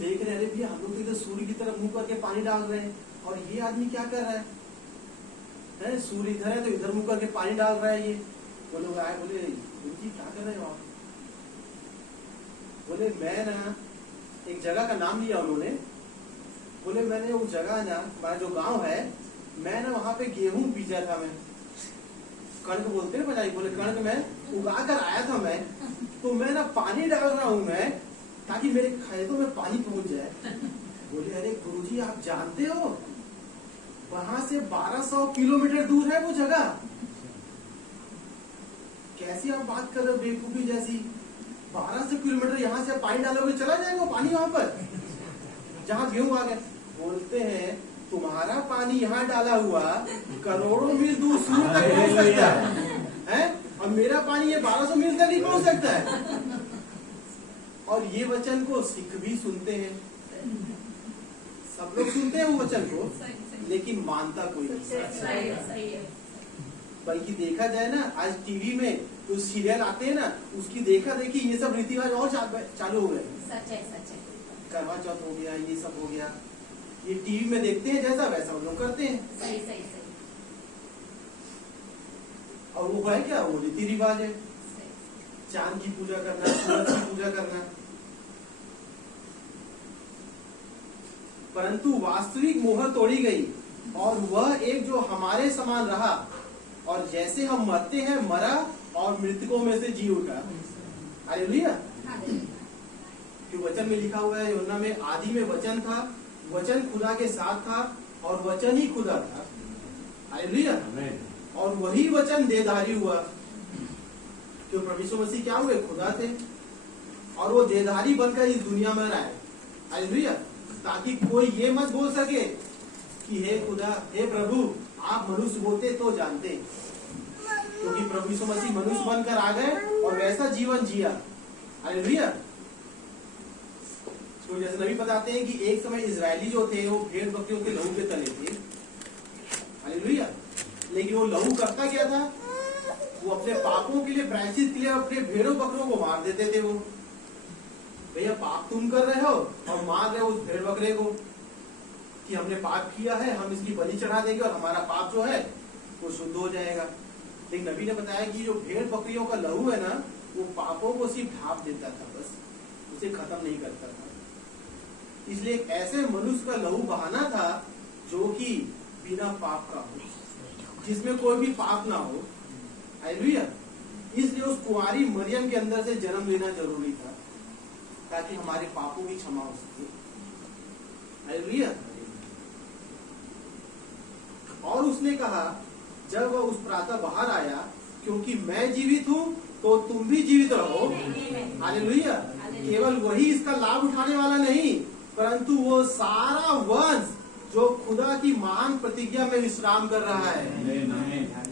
देख रहे हैं, अरे भैया हम लोग तो इधर सूर्य की तरफ मुंह करके पानी डाल रहे हैं और ये आदमी क्या कर रहा है? सूर्य इधर है तो इधर मुंह करके पानी डाल रहा है ये। वो लोग आए, बोले गुरुजी क्या कर रहे हो आप? बोले मैं ना, एक जगह का नाम लिया उन्होंने, बोले मैंने उस जगह ना, हमारा जो गांव है, मैं ना वहां पे गेहूं बीजा था, मैं कणक बोलते हैं बजाई, बोले कणक में उगा कर आया था मैं, तो मैं ना पानी डाल रहा हूं मैं, ताकि मेरे खेतों में पानी पहुंच जाए। बोले अरे गुरुजी आप जानते हो वहां से 1200 किलोमीटर दूर है वो जगह, कैसी आप बात कर रहे हो बेवकूफी जैसी? 1200 किलोमीटर यहाँ से पानी डालोगे चला जाएगा पानी वहां पर जहाँ गेहूं आ गए। बोलते हैं तुम्हारा पानी यहाँ डाला हुआ करोड़ों मील दूर सूर्य तक पहुंच सकता है, और मेरा पानी ये 1200 मील तक नहीं पहुंच सकता है। और ये वचन को सिख भी सुनते हैं, सब लोग सुनते हैं वो वचन को, लेकिन मानता कोई नहीं। बल्कि देखा जाए ना, आज टीवी में जो सीरियल आते हैं ना, उसकी देखा देखी ये सब रीति रिवाज और चालू हो गए। करवा चौथ हो गया, ये सब हो गया, ये टीवी में देखते हैं जैसा वैसा वो लोग करते हैं। सही। और वो है क्या, वो रीति रिवाज है, चांद की पूजा करना, सूरज की पूजा करना। परंतु वास्तविक मोहर तोड़ी गई और वह एक जो हमारे समान रहा, और जैसे हम मरते हैं मरा और मृतकों में से जी उठा। हालेलुया। क्यों वचन में लिखा हुआ है यूहन्ना में, आदि में वचन था, वचन खुदा के साथ था और वचन ही खुदा था। हालेलुया। और वही वचन देहधारी हुआ। क्यों प्रभु यीशु मसीह क्या हुए? खुदा थे, और वो देहधारी बनकर इस दुनिया में आए। हालेलुया। ताकि कोई ये मत बोल सके कि हे खुदा, हे प्रभु, आप मनुष्य बोलते तो जानते, क्योंकि प्रभु यीशु मसीह मनुष्य बनकर आ गए और वैसा जीवन जिया। हालेलुया। तो जैसे नबी बताते हैं कि एक समय इजरायली जो थे वो भेड़ बकरियों के लहू के तले थे। हालेलुया। लेकिन वो लहू करता क्या था? वो अपने पापों के लिए, प्रायश्चित के लिए अपने भेड़ों बकरों को मार देते थे। वो भैया पाप तुम कर रहे हो और मार रहे हो उस भेड़ बकरे को कि हमने पाप किया है, हम इसकी बलि चढ़ा देंगे और हमारा पाप जो है वो शुद्ध हो जाएगा। लेकिन नबी ने बताया कि जो भेड़ बकरियों का लहू है ना, वो पापों को सिर्फ ढांप देता था, बस उसे खत्म नहीं करता था। इसलिए एक ऐसे मनुष्य का लहू बहाना था जो कि बिना पाप का हो, जिसमें कोई भी पाप ना हो। हालेलुया। इसलिए उस कुंवारी मरियम के अंदर से जन्म लेना जरूरी था, ताकि हमारे पापों की क्षमा हो सके। हालेलुया। और उसने कहा, जब वह उस प्रातः बाहर आया, क्योंकि मैं जीवित हूँ तो तुम भी जीवित रहो। हालेलुया। केवल वही इसका लाभ उठाने वाला नहीं, परंतु वो सारा वंश जो खुदा की महान प्रतिज्ञा में विश्राम कर रहा है।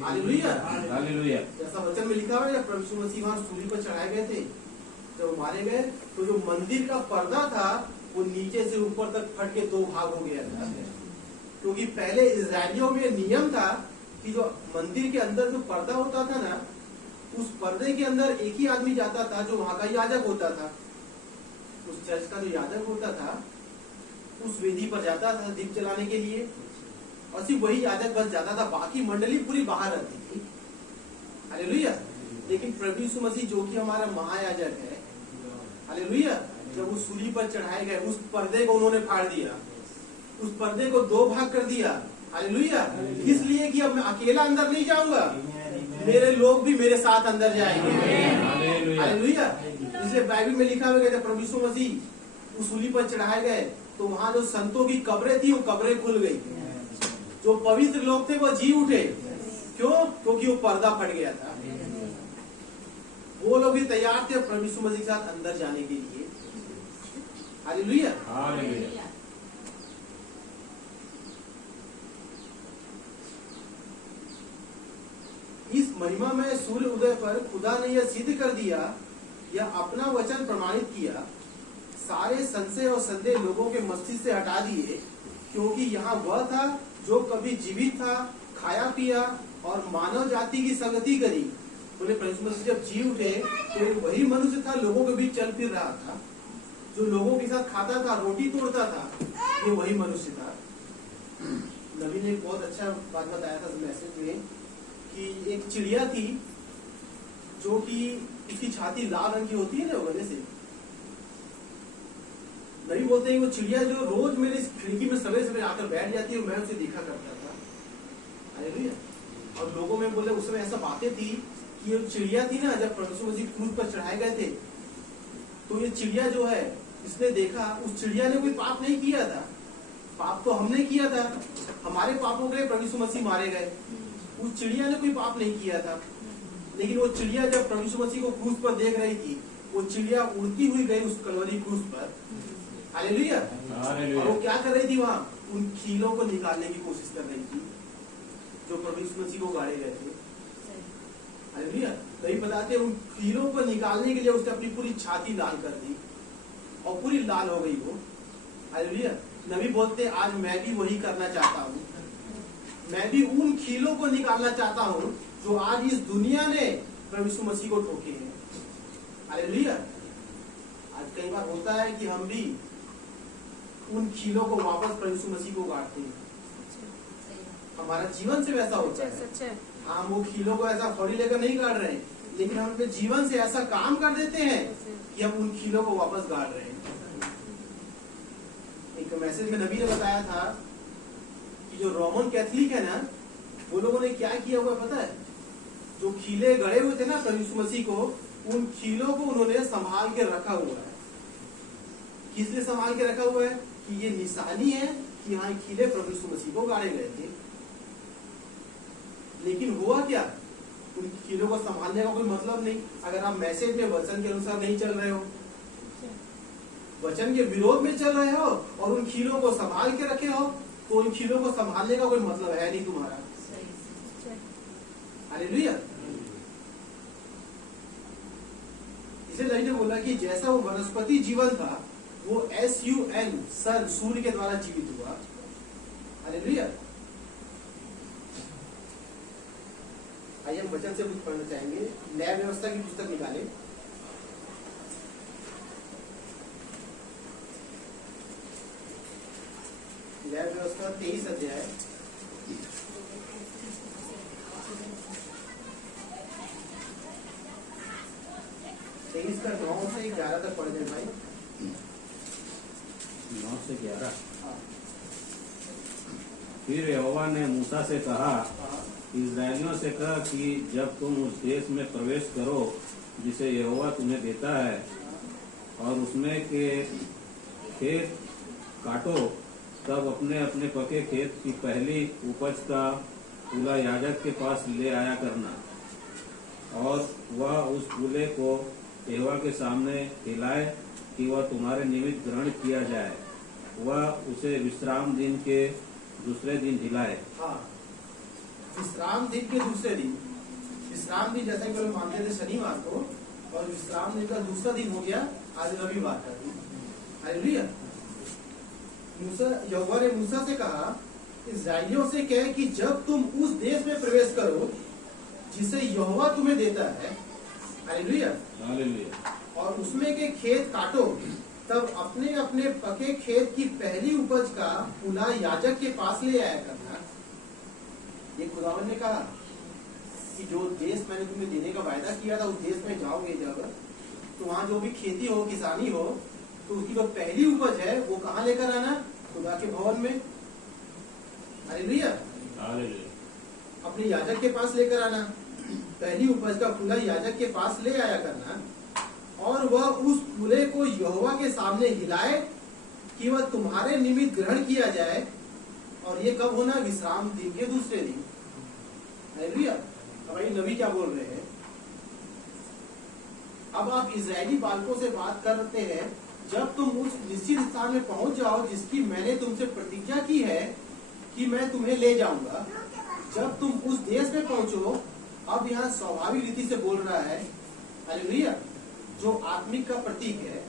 हालेलुया। हालेलुया। जैसा वचन में लिखा हुआ है, जब प्रभु यीशु मसीह वहां सूली पर चढ़ाए गए थे, जब मारे गए, तो जो मंदिर का पर्दा था वो नीचे से ऊपर तक फट के दो भाग हो गया था। क्योंकि पहले इजरायलियों में नियम था कि जो मंदिर के अंदर जो पर्दा होता था ना, उस पर्दे के अंदर एक ही आदमी जाता था जो वहां का याजक होता था। उस चर्च का जो याजक होता था उस वेदी पर जाता था दीप जलाने के लिए, और सिर्फ वही याजक बस जाता था, बाकी मंडली पूरी बाहर रहती थी। हालेलुया। लेकिन प्रभु यीशु मसीह जो कि हमारा महायाजक है, हालेलुया, जब उस सूली पर चढ़ाए गए, उस पर्दे को उन्होंने फाड़ दिया, उस पर्दे को दो भाग कर दिया। हालेलुया। इसलिए कि अब मैं अकेला अंदर नहीं जाऊंगा, मेरे लोग भी मेरे साथ अंदर जाएंगे। हालेलुया। इसलिए बाइबल में लिखा हुआ है, जब प्रभु यीशु मसीह उस सूली पर चढ़ाए गए तो वहां जो संतों की कब्रें थी वो कब्रें खुल गई, जो पवित्र लोग थे वो जी उठे। क्यों? क्योंकि वो पर्दा फट गया था। वो लोग भी तैयार थे प्रभु यीशु मसीह के साथ अंदर जाने के लिए। हालेलुया। इस महिमा में सूर्य उदय पर खुदा ने यह सिद्ध कर दिया, यह अपना वचन प्रमाणित किया, सारे संशय और संदेह लोगों के मस्तिष्क से हटा दिए, क्योंकि यहाँ वह था जो कभी जीवित था, खाया पिया और मानव जाति की संगति करी। बोले प्रभु यीशु मसीह जब जी उठे तो वही मनुष्य था, लोगों के बीच चल फिर रहा था, जो लोगों के साथ खाता था, रोटी तोड़ता था, ये वही मनुष्य था। नबी ने एक बहुत अच्छा बात बताया था मैसेज में कि एक चिड़िया थी जो कि इसकी छाती लाल रंग की होती है ना उगने से। नबी बोलते हैं वो चिड़िया जो रोज मेरी खिड़की में सवेरे सवेरे आकर बैठ जाती है, मैं उसे देखा करता था। हालेलुया। और लोगों में बोले उस समय ऐसा बातें थी कि ये चिड़िया थी ना, जब प्रभु यीशु मसीह क्रूस पर चढ़ाए गए थे, तो ये चिड़िया जो है, इसने देखा उस चिड़िया ने कोई पाप नहीं किया था। पाप तो हमने किया था, हमारे पापों के लिए प्रभु यीशु मसीह मारे गए। उस चिड़िया ने कोई पाप नहीं किया था। लेकिन वो चिड़िया जब प्रभु यीशु मसीह को क्रूस पर देख रही थी, वो चिड़िया उड़ती हुई गई उस कलवरी क्रूस पर। हालेलुया। और वो क्या कर रही थी वहां? उन खीलों को निकालने की कोशिश कर रही थी जो प्रभु यीशु मसीह को गाड़े गए थे। हालेलुया। तभी बताते उन खीलों को निकालने के लिए उसने अपनी पूरी छाती लाल कर दी और पूरी लाल हो गई वो। हालेलुया। नबी बोलते आज मैं भी वही करना चाहता हूँ, मैं भी उन खीलों को निकालना चाहता हूँ जो आज इस दुनिया ने प्रभु यीशु मसीह को ठोके हैं। हालेलुया। आज कई बार होता है कि हम भी उन खीलों को वापस प्रभु यीशु मसीह को गाड़ते हैं। हमारा जीवन से वैसा होता है। हम वो खीलों को ऐसा फौड़ी लेकर नहीं गाड़ रहे हैं, लेकिन हम अपने जीवन से ऐसा काम कर देते हैं कि हम उन खीलों को वापस गाड़ रहे हैं। एक मैसेज में नबी ने बताया था कि जो रोमन कैथलिक है ना, वो लोगों ने क्या किया हुआ पता है? जो खीले गड़े हुए थे ना प्रभु यीशु मसीह को, उन खीलों को उन्होंने संभाल के रखा हुआ है। किस लिए संभाल के रखा हुआ है? कि ये निशानी है कि हाँ खीले प्रभु यीशु मसीह को गाड़े गए थे। लेकिन हुआ क्या? उन खीलों को संभालने का कोई मतलब नहीं। अगर आप मैसेज में वचन के अनुसार नहीं चल रहे हो, वचन के विरोध में चल रहे हो और उन खीलों को संभाल के रखे हो, तो उन खीलों को संभालने का कोई मतलब है नहीं तुम्हारा। हालेलुया। इसे नबी ने बोला कि जैसा वो वनस्पति जीवन था, वो SUN सन सूर्य के द्वारा जीवित हुआ। हालेलुया। आइए हम वचन से कुछ पढ़ना चाहेंगे। न्याय व्यवस्था की पुस्तक निकाले, न्याय व्यवस्था 23 अध्याय 23 का 9 से 11 तक पढ़ दें भाई। 9 से 11। फिर यहोवा ने मूसा से कहा, इस्राएलियों से कह कि जब तुम उस देश में प्रवेश करो जिसे यहोवा तुम्हें देता है, और उसमें के खेत काटो, तब अपने अपने पके खेत की पहली उपज का फूला याजक के पास ले आया करना, और वह उस फूले को यहोवा के सामने हिलाए कि वह तुम्हारे निमित्त ग्रहण किया जाए। वह उसे विश्राम दिन के दूसरे दिन हिलाए। हाँ, विश्राम दिन के दूसरे दिन। विश्राम दिन जैसा कि लोग मानते थे शनिवार को, और विश्राम दिन का दूसरा दिन हो गया आज रविवार का दिन। हालेलुया। यहोवा ने मूसा से कहा, इस्राएलियों से कहे कि जब तुम उस देश में प्रवेश करो जिसे यहोवा तुम्हें देता है, हालेलुया, हालेलुया, और उसमें के खेत काटो, तब अपने अपने पके खेत की पहली उपज का फूला याजक के पास ले आया करना। ये खुदावन ने कहा कि जो देश मैंने तुम्हें देने का वायदा किया था, उस देश में जाओगे जब, तो वहाँ जो भी खेती हो, किसानी हो, तो उसकी जो पहली उपज है वो कहाँ लेकर आना? खुदा के भवन में। Hallelujah, hallelujah. अपने याजक के पास लेकर आना। पहली उपज का फूला याजक के पास ले आया करना, और वह उस फूले को यहोवा के सामने हिलाए कि वह तुम्हारे निमित्त ग्रहण किया जाए। और ये कब होना? विश्राम दिन के दूसरे दिन। हालेलुया। अब भाई नबी क्या बोल रहे हैं? अब आप इजरायली बालकों से बात करते हैं, जब तुम उस निश्चित स्थान में पहुंच जाओ जिसकी मैंने तुमसे प्रतिज्ञा की है कि मैं तुम्हें ले जाऊंगा, जब तुम उस देश में पहुंचो, अब यहाँ स्वाभाविक रीति से बोल रहा है, हालेलुया, जो आत्मिक का प्रतीक है,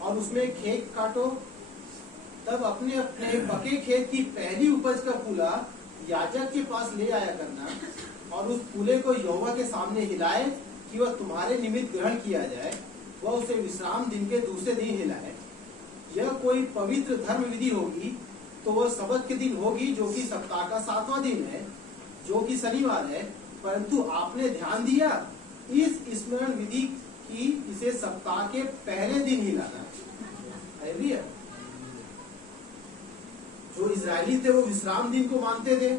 और उसमें खेत काटो, तब अपने अपने पके खेत की पहली उपज का फूला याजक के पास ले आया करना, और उस फूले को यहोवा के सामने हिलाए कि वह तुम्हारे निमित्त ग्रहण किया जाए। वह उसे विश्राम दिन के दूसरे दिन हिलाए। यह कोई पवित्र धर्म विधि होगी तो वह सबत के दिन होगी, जो कि सप्ताह का 7वां दिन है, जो कि शनिवार है। परंतु आपने ध्यान दिया इस स्मरण विधि की इसे सप्ताह के पहले दिन हिलाना। हालेलुया। जो इजरायली थे वो विश्राम दिन को मानते थे,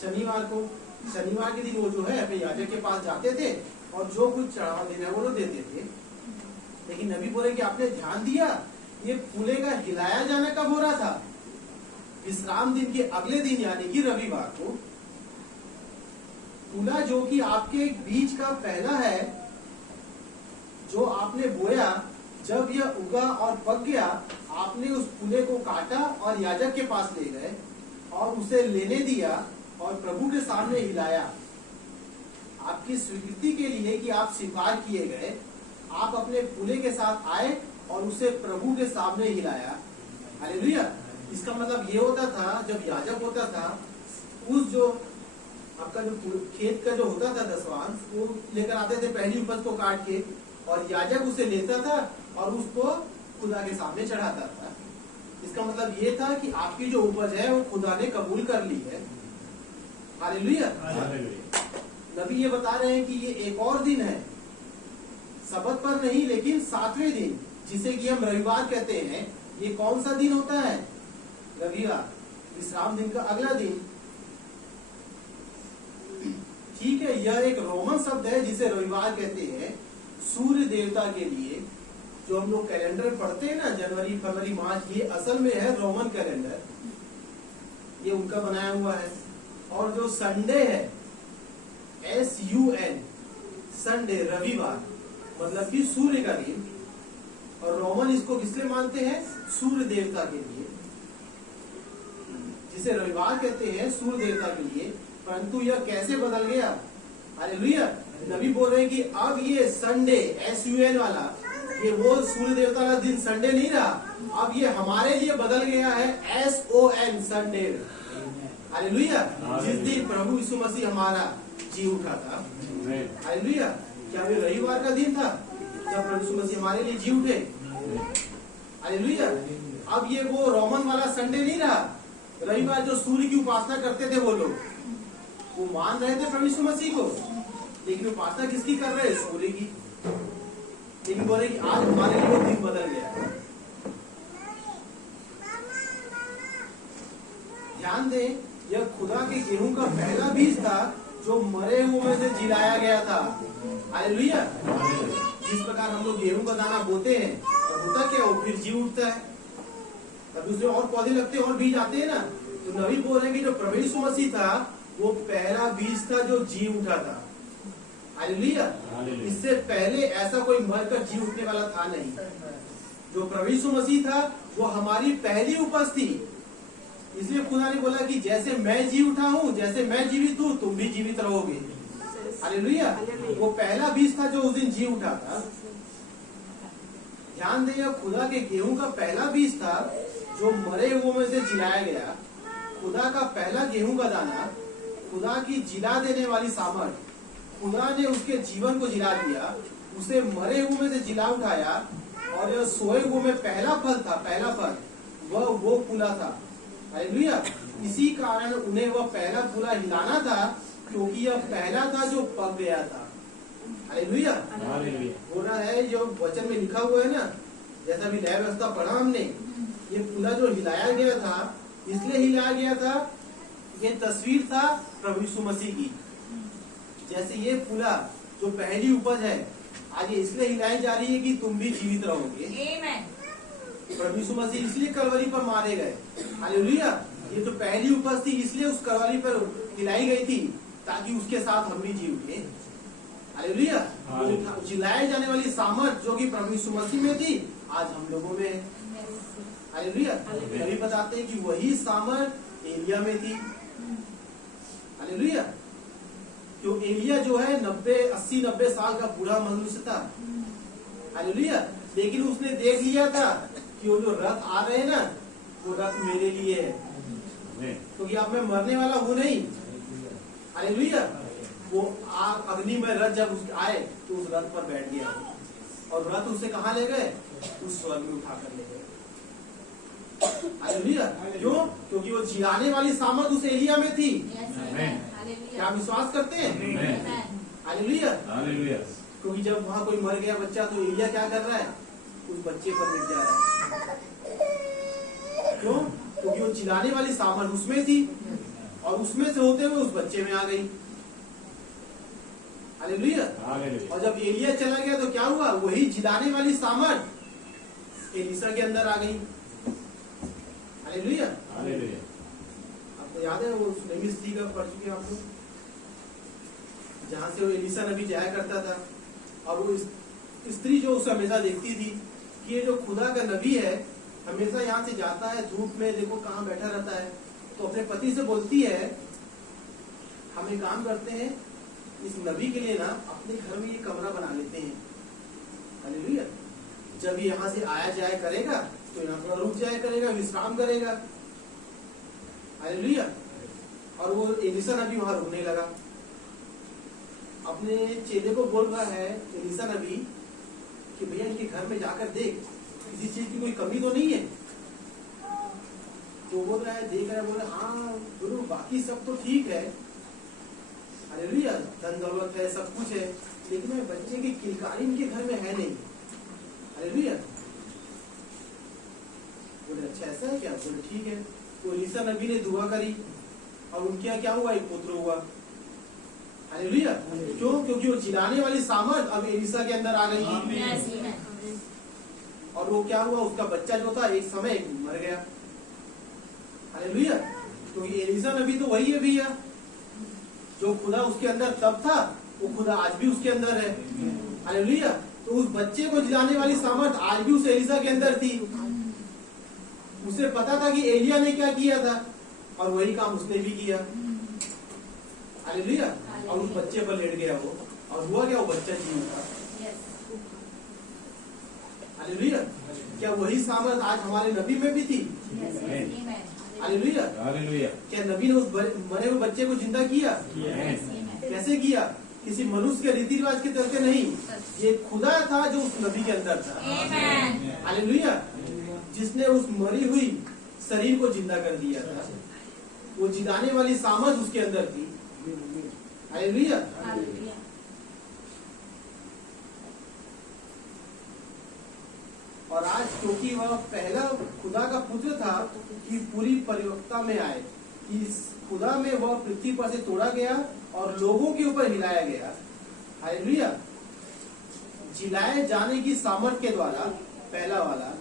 शनिवार को। शनिवार के दिन वो जो है अपने याजक के पास जाते थे और जो कुछ चढ़ावा देना है वो लोग देते थे। लेकिन नबी बोले कि आपने ध्यान दिया ये फूले का हिलाया जाना कब हो रहा था? विश्राम दिन के अगले दिन, यानी कि रविवार को। फूला जो कि आपके बीज का पहला है, जो आपने बोया, जब यह उगा और पक गया, आपने उस फूले को काटा और याजक के पास ले गए और उसे लेने दिया और प्रभु के सामने हिलाया। आपकी स्वीकृति के लिए कि आप स्वीकार किए गए, आप अपने फूले के साथ आए और उसे प्रभु के सामने हिलाया। हालेलुया। इसका मतलब ये होता था, जब याजक होता था, उस जो आपका जो खेत का जो होता था दसवांश, वो लेकर आते थे पहली उपज को काट के, और याजक उसे लेता था और उसको खुदा के सामने चढ़ाता था। इसका मतलब ये था कि आपकी जो उपज है वो खुदा ने कबूल कर ली है। हालेलुया। नबी ये बता रहे हैं कि ये एक और दिन है, सबत पर नहीं लेकिन 7वें दिन, जिसे कि हम रविवार कहते हैं। ये कौन सा दिन होता है? रविवार, विश्राम दिन का अगला दिन। ठीक है, यह एक रोमन शब्द है जिसे रविवार कहते हैं सूर्य देवता के लिए। जो हम लोग कैलेंडर पढ़ते हैं ना, जनवरी, फरवरी, मार्च, ये असल में है रोमन कैलेंडर, ये उनका बनाया हुआ है। और जो संडे है, SUN, संडे, रविवार, मतलब कि सूर्य का दिन। और रोमन इसको किसलिए मानते हैं? सूर्य देवता के लिए, जिसे रविवार कहते हैं सूर्य देवता के लिए। परंतु यह कैसे बदल गया? हालेलुया। नबी बोल रहे हैं कि अब ये संडे, SUN वाला, ये वो सूर्य देवता वाला दिन संडे नहीं रहा, अब ये हमारे लिए बदल गया है SON, संडे। हालेलुया। जिस दिन प्रभु यीशु मसीह हमारा जी उठा था। हालेलुया। क्या वे रविवार का दिन था जब प्रभु यीशु मसीह हमारे लिए जी उठे? हालेलुया। अब ये वो रोमन वाला संडे नहीं रहा। रविवार जो सूर्य की उपासना करते थे वो लोग, वो मान रहे थे प्रभु यीशु मसीह को, लेकिन उपासना किसकी कर रहे हैं? सूर्य की। लेकिन बोले कि आज हमारे लिए वो दिन बदल गया। ध्यान दें, यह खुदा के गेहूं का पहला बीज था जो मरे हुए में से जिलाया गया था। हालेलुया। जिस प्रकार हम लोग गेहूं का दाना बोते हैं और होता क्या, वो फिर जी उठता है, तब दूसरे और पौधे लगते हैं और बीज आते हैं ना। तो नबी बोल रहे हैं कि जो प्रभु यीशु मसीह था वो पहला बीज था जो जी उठा था। हालेलुया। इससे पहले ऐसा कोई मरकर जी उठने वाला था नहीं। जो प्रभु यीशु मसीह था वो हमारी पहली उपज थी। इसलिए खुदा ने बोला कि जैसे मैं जी उठा हूँ, जैसे मैं जीवित हूँ, तुम भी जीवित रहोगे। हालेलुया। वो पहला बीज था जो उस दिन जी उठा था। ध्यान दें, खुदा के गेहूं का पहला बीज था जो मरे हुओं में से जिलाया गया। खुदा का पहला गेहूं का दाना, खुदा की जिला देने वाली सामर्थ, खुदा ने उसके जीवन को जिला दिया, उसे मरे हुए में से जिला उठाया, और यह सोए हुए में पहला फल था, पहला फल वो फूला था। हालेलुया। इसी कारण उन्हें वह पहला फूला हिलाना था, क्योंकि यह पहला था जो पक गया था। हालेलुया। हो रहा है जो वचन में लिखा हुआ है ना, जैसा भी न्याय व्यवस्था पढ़ा हमने, ये फूला जो हिलाया गया था, इसलिए हिलाया गया था, ये तस्वीर था प्रभु यीशु मसीह की। जैसे ये फूला जो पहली उपज है, आज ये इसलिए हिलाई जा रही है कि तुम भी जीवित रहोगे। प्रभु यीशु मसीह इसलिए कलवरी पर मारे गए। हालेलुया। ये जो पहली उपज थी इसलिए उस कलवरी पर हिलाई गई थी, ताकि उसके साथ हम भी जी उठे। हालेलुया। जिलाए जाने वाली सामर्थ जो कि प्रभु यीशु मसीह में थी, आज हम लोगों में है। हालेलुया। कभी बताते हैं कि वही सामर्थ एलिया में थी। हालेलुया। जो एलिया जो है 80-90 साल का बूढ़ा मनुष्य था। हालेलुया। लेकिन उसने देख लिया था कि वो जो रथ आ रहे हैं ना, वो रथ मेरे लिए है, क्योंकि अब मैं मरने वाला हूं नहीं। हालेलुया। वो अग्नि में रथ जब आए तो उस रथ पर बैठ गया। और रथ उसे कहाँ ले गए? उस स्वर्ग में उठा कर ले गए। हालेलुया। क्यों? क्योंकि वो जिलाने वाली सामर्थ उस एलिया में थी। क्या आप विश्वास करते हैं? हालेलुया। हालेलुया। क्योंकि जब वहाँ कोई मर गया बच्चा तो एलिया क्या कर रहा है? उस बच्चे पर मिट जा रहा है। क्यों? क्योंकि वो चिल्लाने वाली सामर्थ उसमें थी और उसमें से होते हुए उस बच्चे में आ गई। हालेलुया। और जब एलिया चला गया तो क्या हुआ? वही जिलाने वाली सामर्थ एलिसा के अंदर आ गई। हालेलुया। आपको याद है वो सुनेमी स्त्री का पढ़ चुके आप लोग, जहाँ से वो एलिसा नबी जाया करता था और वो स्त्री जो उसे हमेशा देखती थी कि ये जो खुदा का नबी है हमेशा यहाँ से जाता है, धूप में देखो कहाँ बैठा रहता है, तो अपने पति से बोलती है हम एक काम करते हैं, इस नबी के लिए ना अपने घर में ये कमरा बना लेते हैं। हालेलुया। जब ये यहाँ से आया जाया करेगा तो यहाँ थोड़ा रुक जाया करेगा, विश्राम करेगा। हालेलुया। और वो एलिसा नबी वहां रुकने लगा। अपने चेले को बोल रहा है एलिसा नबी कि भैया इनके घर में जाकर देख किसी चीज की कोई कमी तो नहीं है। तो बोल रहा है, देख रहा है, बोल रहा है हाँ गुरु बाकी सब तो ठीक है, हालेलुया, धन दौलत है, सब कुछ है, लेकिन बच्चे की किलकारी इनके घर में है नहीं। हालेलुया। बोले अच्छा ऐसा है क्या? बोले ठीक है। तो एलिसा नबी ने दुआ करी और उनके यहाँ क्या हुआ? एक पुत्र हुआ। हालेलुया। क्यों? क्योंकि वो चिल्लाने वाली सामर्थ अब एलिसा के अंदर आ गई थी। और वो क्या हुआ? उसका बच्चा जो था एक समय मर गया। हालेलुया। तो एलिसा नबी तो वही है भैया, जो खुदा उसके अंदर तब था वो खुदा आज भी उसके अंदर है। हालेलुया। तो उस बच्चे को जिलाने वाली सामर्थ आज भी उस एलिसा के अंदर थी। उसे पता था कि एलिया ने क्या किया था और वही काम उसने भी किया। हालेलुया। और उस बच्चे पर लेट गया वो, और हुआ क्या? वो बच्चा जी उठा। हालेलुया। क्या वही सामर्थ आज हमारे नबी में भी थी? हालेलुया। हालेलुया। क्या नबी ने उस मरे हुए बच्चे को जिंदा किया? कैसे किया? किसी मनुष्य के रीति रिवाज के चलते नहीं, ये खुदा था जो उस नबी के अंदर था। हालेलुया। जिसने उस मरी हुई शरीर को जिंदा कर दिया था, वो जिलाने वाली सामर्थ उसके अंदर थी। हालेलुया। और आज क्योंकि वह पहला खुदा का पुत्र था कि पूरी परिपक्वता में आए, कि खुदा में वह पृथ्वी पर से तोड़ा गया और लोगों के ऊपर हिलाया गया। हालेलुया। जिलाए जाने की सामर्थ के द्वारा पहला वाला,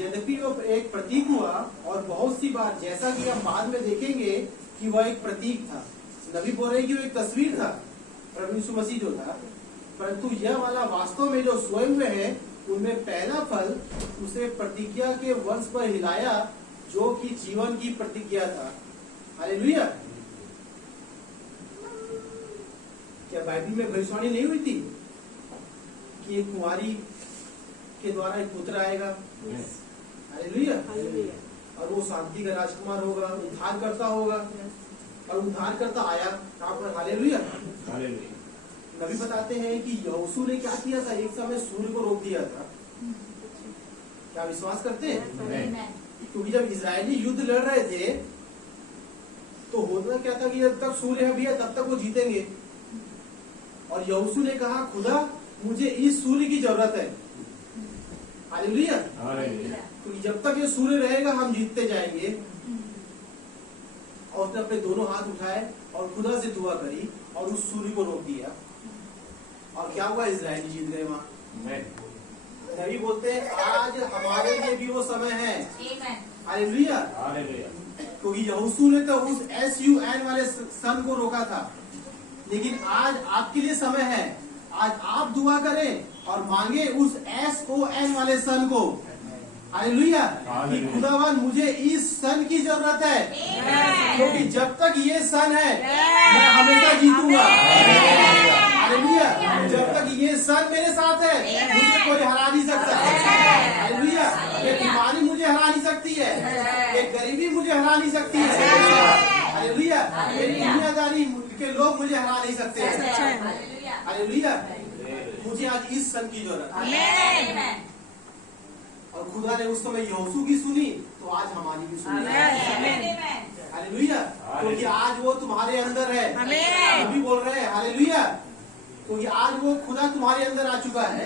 यद्यपि वो एक प्रतीक हुआ और बहुत सी बार, जैसा कि हम बाद में देखेंगे कि वह एक प्रतीक था। नबी बोल रहे कि वो एक तस्वीर था प्रभु यीशु मसीह जो था, परंतु यह वाला वास्तव में जो स्वयं में है, उनमें पहला फल उसे प्रतिज्ञा के वंश पर हिलाया जो कि जीवन की प्रतिज्ञा था। हालेलुया। क्या बाइबल में भविष्यवाणी नहीं हुई थी कि एक कुंवारी के द्वारा एक पुत्र आएगा? हालेलुया। और वो शांति का राजकुमार होगा, उद्धार करता होगा, और उद्धार करता आया यहाँ पर। हालेलुया। नबी बताते हैं कि यहोशू ने क्या किया था? एक समय सूर्य को रोक दिया था। क्या विश्वास करते हैं? क्योंकि जब इजरायली युद्ध लड़ रहे थे तो होता क्या था कि जब तक सूर्य है भैया तब तक वो जीतेंगे, और यहोशू ने कहा खुदा मुझे इस सूर्य की जरूरत है। हालेलुया। क्योंकि जब तक ये सूर्य रहेगा हम जीतते जाएंगे। और उसने अपने दोनों हाथ उठाए और खुदा से दुआ करी और उस सूर्य को रोक दिया, और क्या हुआ? इजरायली जीत गए वहां। नबी बोलते हैं आज हमारे लिए भी वो समय है। हालेलुया। क्योंकि यहोशू ने तो उस SUN वाले सन को रोका था, लेकिन आज आपके लिए समय है। आज आप दुआ करें और मांगे उस SON वाले सन को। हालेलुया। कि खुदावन मुझे इस सन की जरूरत है, क्योंकि जब तक ये सन है मैं हमेशा जीतूंगा। हालेलुया। जब तक ये सन मेरे साथ है मुझे कोई हरा नहीं सकता। हालेलुया। ये बीमारी मुझे हरा नहीं सकती है, ये गरीबी मुझे हरा नहीं सकती है। हालेलुया। ये दुनियादारी के लोग मुझे हरा नहीं सकते हैं। हालेलुया। मुझे मुझे आज इस सन की जरूरत है। आमीन। और खुदा ने उस समय यहोशू की सुनी तो आज हमारी भी सुनी। हालेलुया। क्योंकि आज वो तुम्हारे अंदर है। आमीन। अभी बोल रहे हैं हालेलुया। क्योंकि आज वो खुदा तुम्हारे अंदर आ चुका है,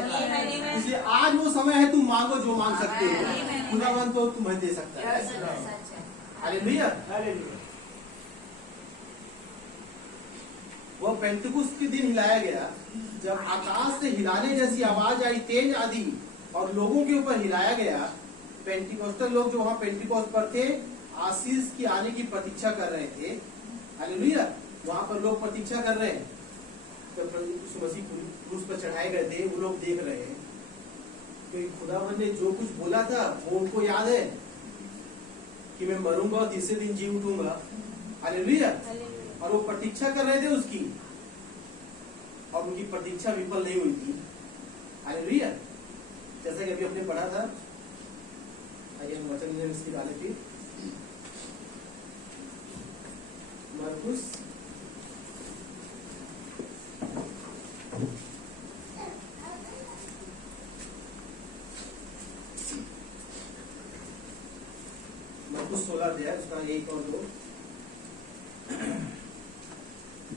इसलिए आज वो समय है तुम मांगो जो मांग सकते हो, खुदावन तो तुम्हें दे सकता है। हालेलुया। वो पेंटिकुस्त के दिन हिलाया गया जब आकाश से हिलाने जैसी आवाज आई, तेज आंधी और लोगों के ऊपर हिलाया गया। पेंटिकोस्टल लोग जो वहाँ पेंटिकोस्ट पर थे आशीष की आने की प्रतीक्षा कर रहे थे। हालेलुया। वहाँ पर लोग प्रतीक्षा कर रहे हैं, तो प्रभु यीशु मसीह क्रूस पर चढ़ाए गए थे, वो लोग देख रहे हैं। क्योंकि खुदावन ने जो कुछ बोला था वो उनको याद है कि मैं मरूंगा और तीसरे दिन जी उठूंगा। हालेलुया। और वो प्रतीक्षा कर रहे थे उसकी, और उनकी प्रतीक्षा विफल नहीं हुई थी। हालेलुया। जैसा कि अभी अपने पढ़ा था, आइए हम वचन में इसकी डाले थी मरकुस मरकुस 16 अध्याय उसका 1 और 2।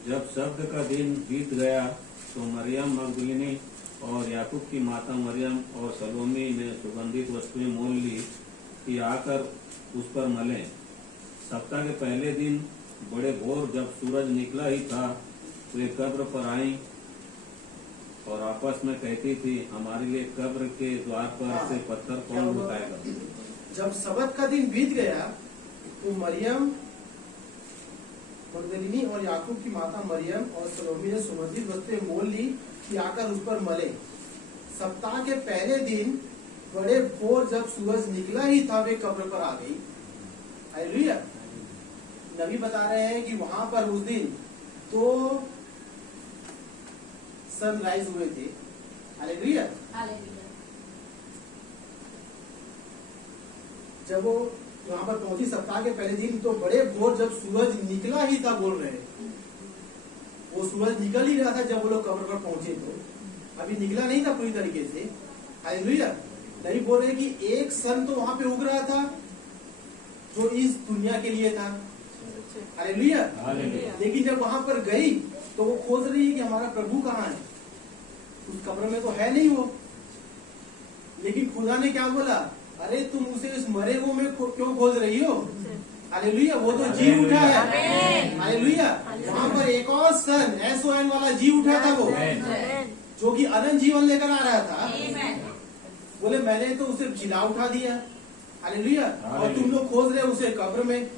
जब शब्द का दिन बीत गया तो मरियम मगदलिनी और याकूब की माता मरियम और सलोमी ने सुगंधित वस्तुएं मोल ली कि आकर उस पर मलें। सप्ताह के पहले दिन बड़े भोर जब सूरज निकला ही था वे कब्र पर आईं और आपस में कहती थी, हमारे लिए कब्र के द्वार पर से पत्थर कौन उठाएगा। जब सबत का दिन बीत गया तो मरियम मगदलिनी और याकूब की माता मरियम और सलोमी ने सुगंधित वस्तुएं मोल ली कि आकर उस पर मले। सप्ताह के पहले दिन बड़े भोर जब सूरज निकला ही था वे कब्र पर आ गई। हालेलुया। नबी बता रहे हैं कि वहां पर उस दिन तो सनराइज हुए थे। हालेलुया। जब वो वहां पर पहुंची सप्ताह के पहले दिन तो बड़े भोर जब सूरज निकला ही था, बोल रहे हैं वो सूरज निकल ही रहा था जब वो लोग कब्र पर पहुंचे, तो अभी निकला नहीं था पूरी तरीके से। हालेलुया। नहीं बोल रहे कि एक सन तो वहां पे उग रहा था जो इस दुनिया के लिए था। हालेलुया। लेकिन जब वहां पर गई तो वो खोज रही है कि हमारा प्रभु कहाँ है। उस कब्र में तो है नहीं वो, लेकिन खुदा ने क्या बोला, अरे तुम उसे इस मरे हुए में क्यों खोज रही हो। हालेलुया। वो तो जी उठा है। हालेलुया। वहां पर एक और सन SON वाला जी उठा था वो, जो कि अनंत जीवन लेकर आ रहा था। बोले मैंने तो उसे जिला उठा दिया। हालेलुया। और तुम लोग खोज रहे उसे कब्र में।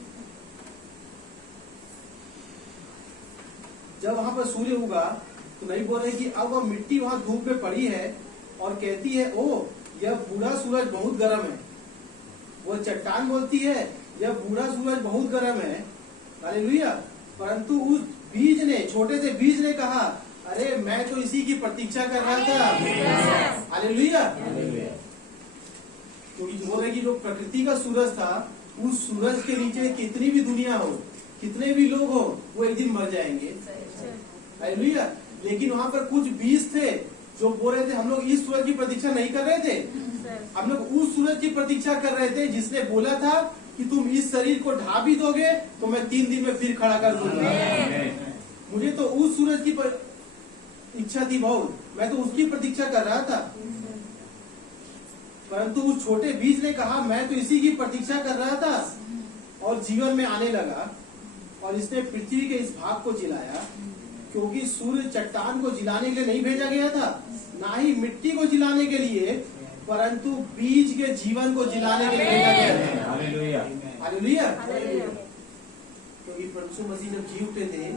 जब वहां पर सूर्य उगा तो नहीं बोल रहे कि अब वह मिट्टी वहां धूप में पड़ी है और कहती है, ओ यह बूढ़ा सूरज बहुत गर्म है। वो चट्टान बोलती है यह बूढ़ा सूरज बहुत गर्म है। हालेलुया। परंतु उस बीज ने, छोटे से बीज ने कहा, अरे मैं तो इसी की प्रतीक्षा कर रहा था। हालेलुया। क्योंकि बोल रहे कि जो प्रकृति का सूरज था, उस सूरज के नीचे कितनी भी दुनिया हो, कितने भी लोग हो, वो एक दिन मर जाएंगे। हालेलुया। लेकिन वहां पर कुछ बीज थे जो बोल रहे थे हम लोग इस सूरज की प्रतीक्षा नहीं कर रहे थे, हम लोग उस सूरज की प्रतीक्षा कर रहे थे जिसने बोला था कि तुम इस शरीर को ढा भी दोगे तो मैं 3 दिन में फिर खड़ा कर दूंगा। मुझे तो उस सूरज की इच्छा थी बहुत, मैं तो उसकी प्रतीक्षा कर रहा था। परंतु उस छोटे बीज ने कहा मैं तो इसी की प्रतीक्षा कर रहा था, और जीवन में आने लगा और इसने पृथ्वी के इस भाग को जिलाया। क्योंकि सूर्य चट्टान को जिलाने के लिए नहीं भेजा गया था, ना ही मिट्टी को जिलाने के लिए, परंतु बीज के जीवन को जिलाने के लिए भेजा गया था। हालेलुया। हालेलुया। क्योंकि प्रभु मसीह जब जी उठे थे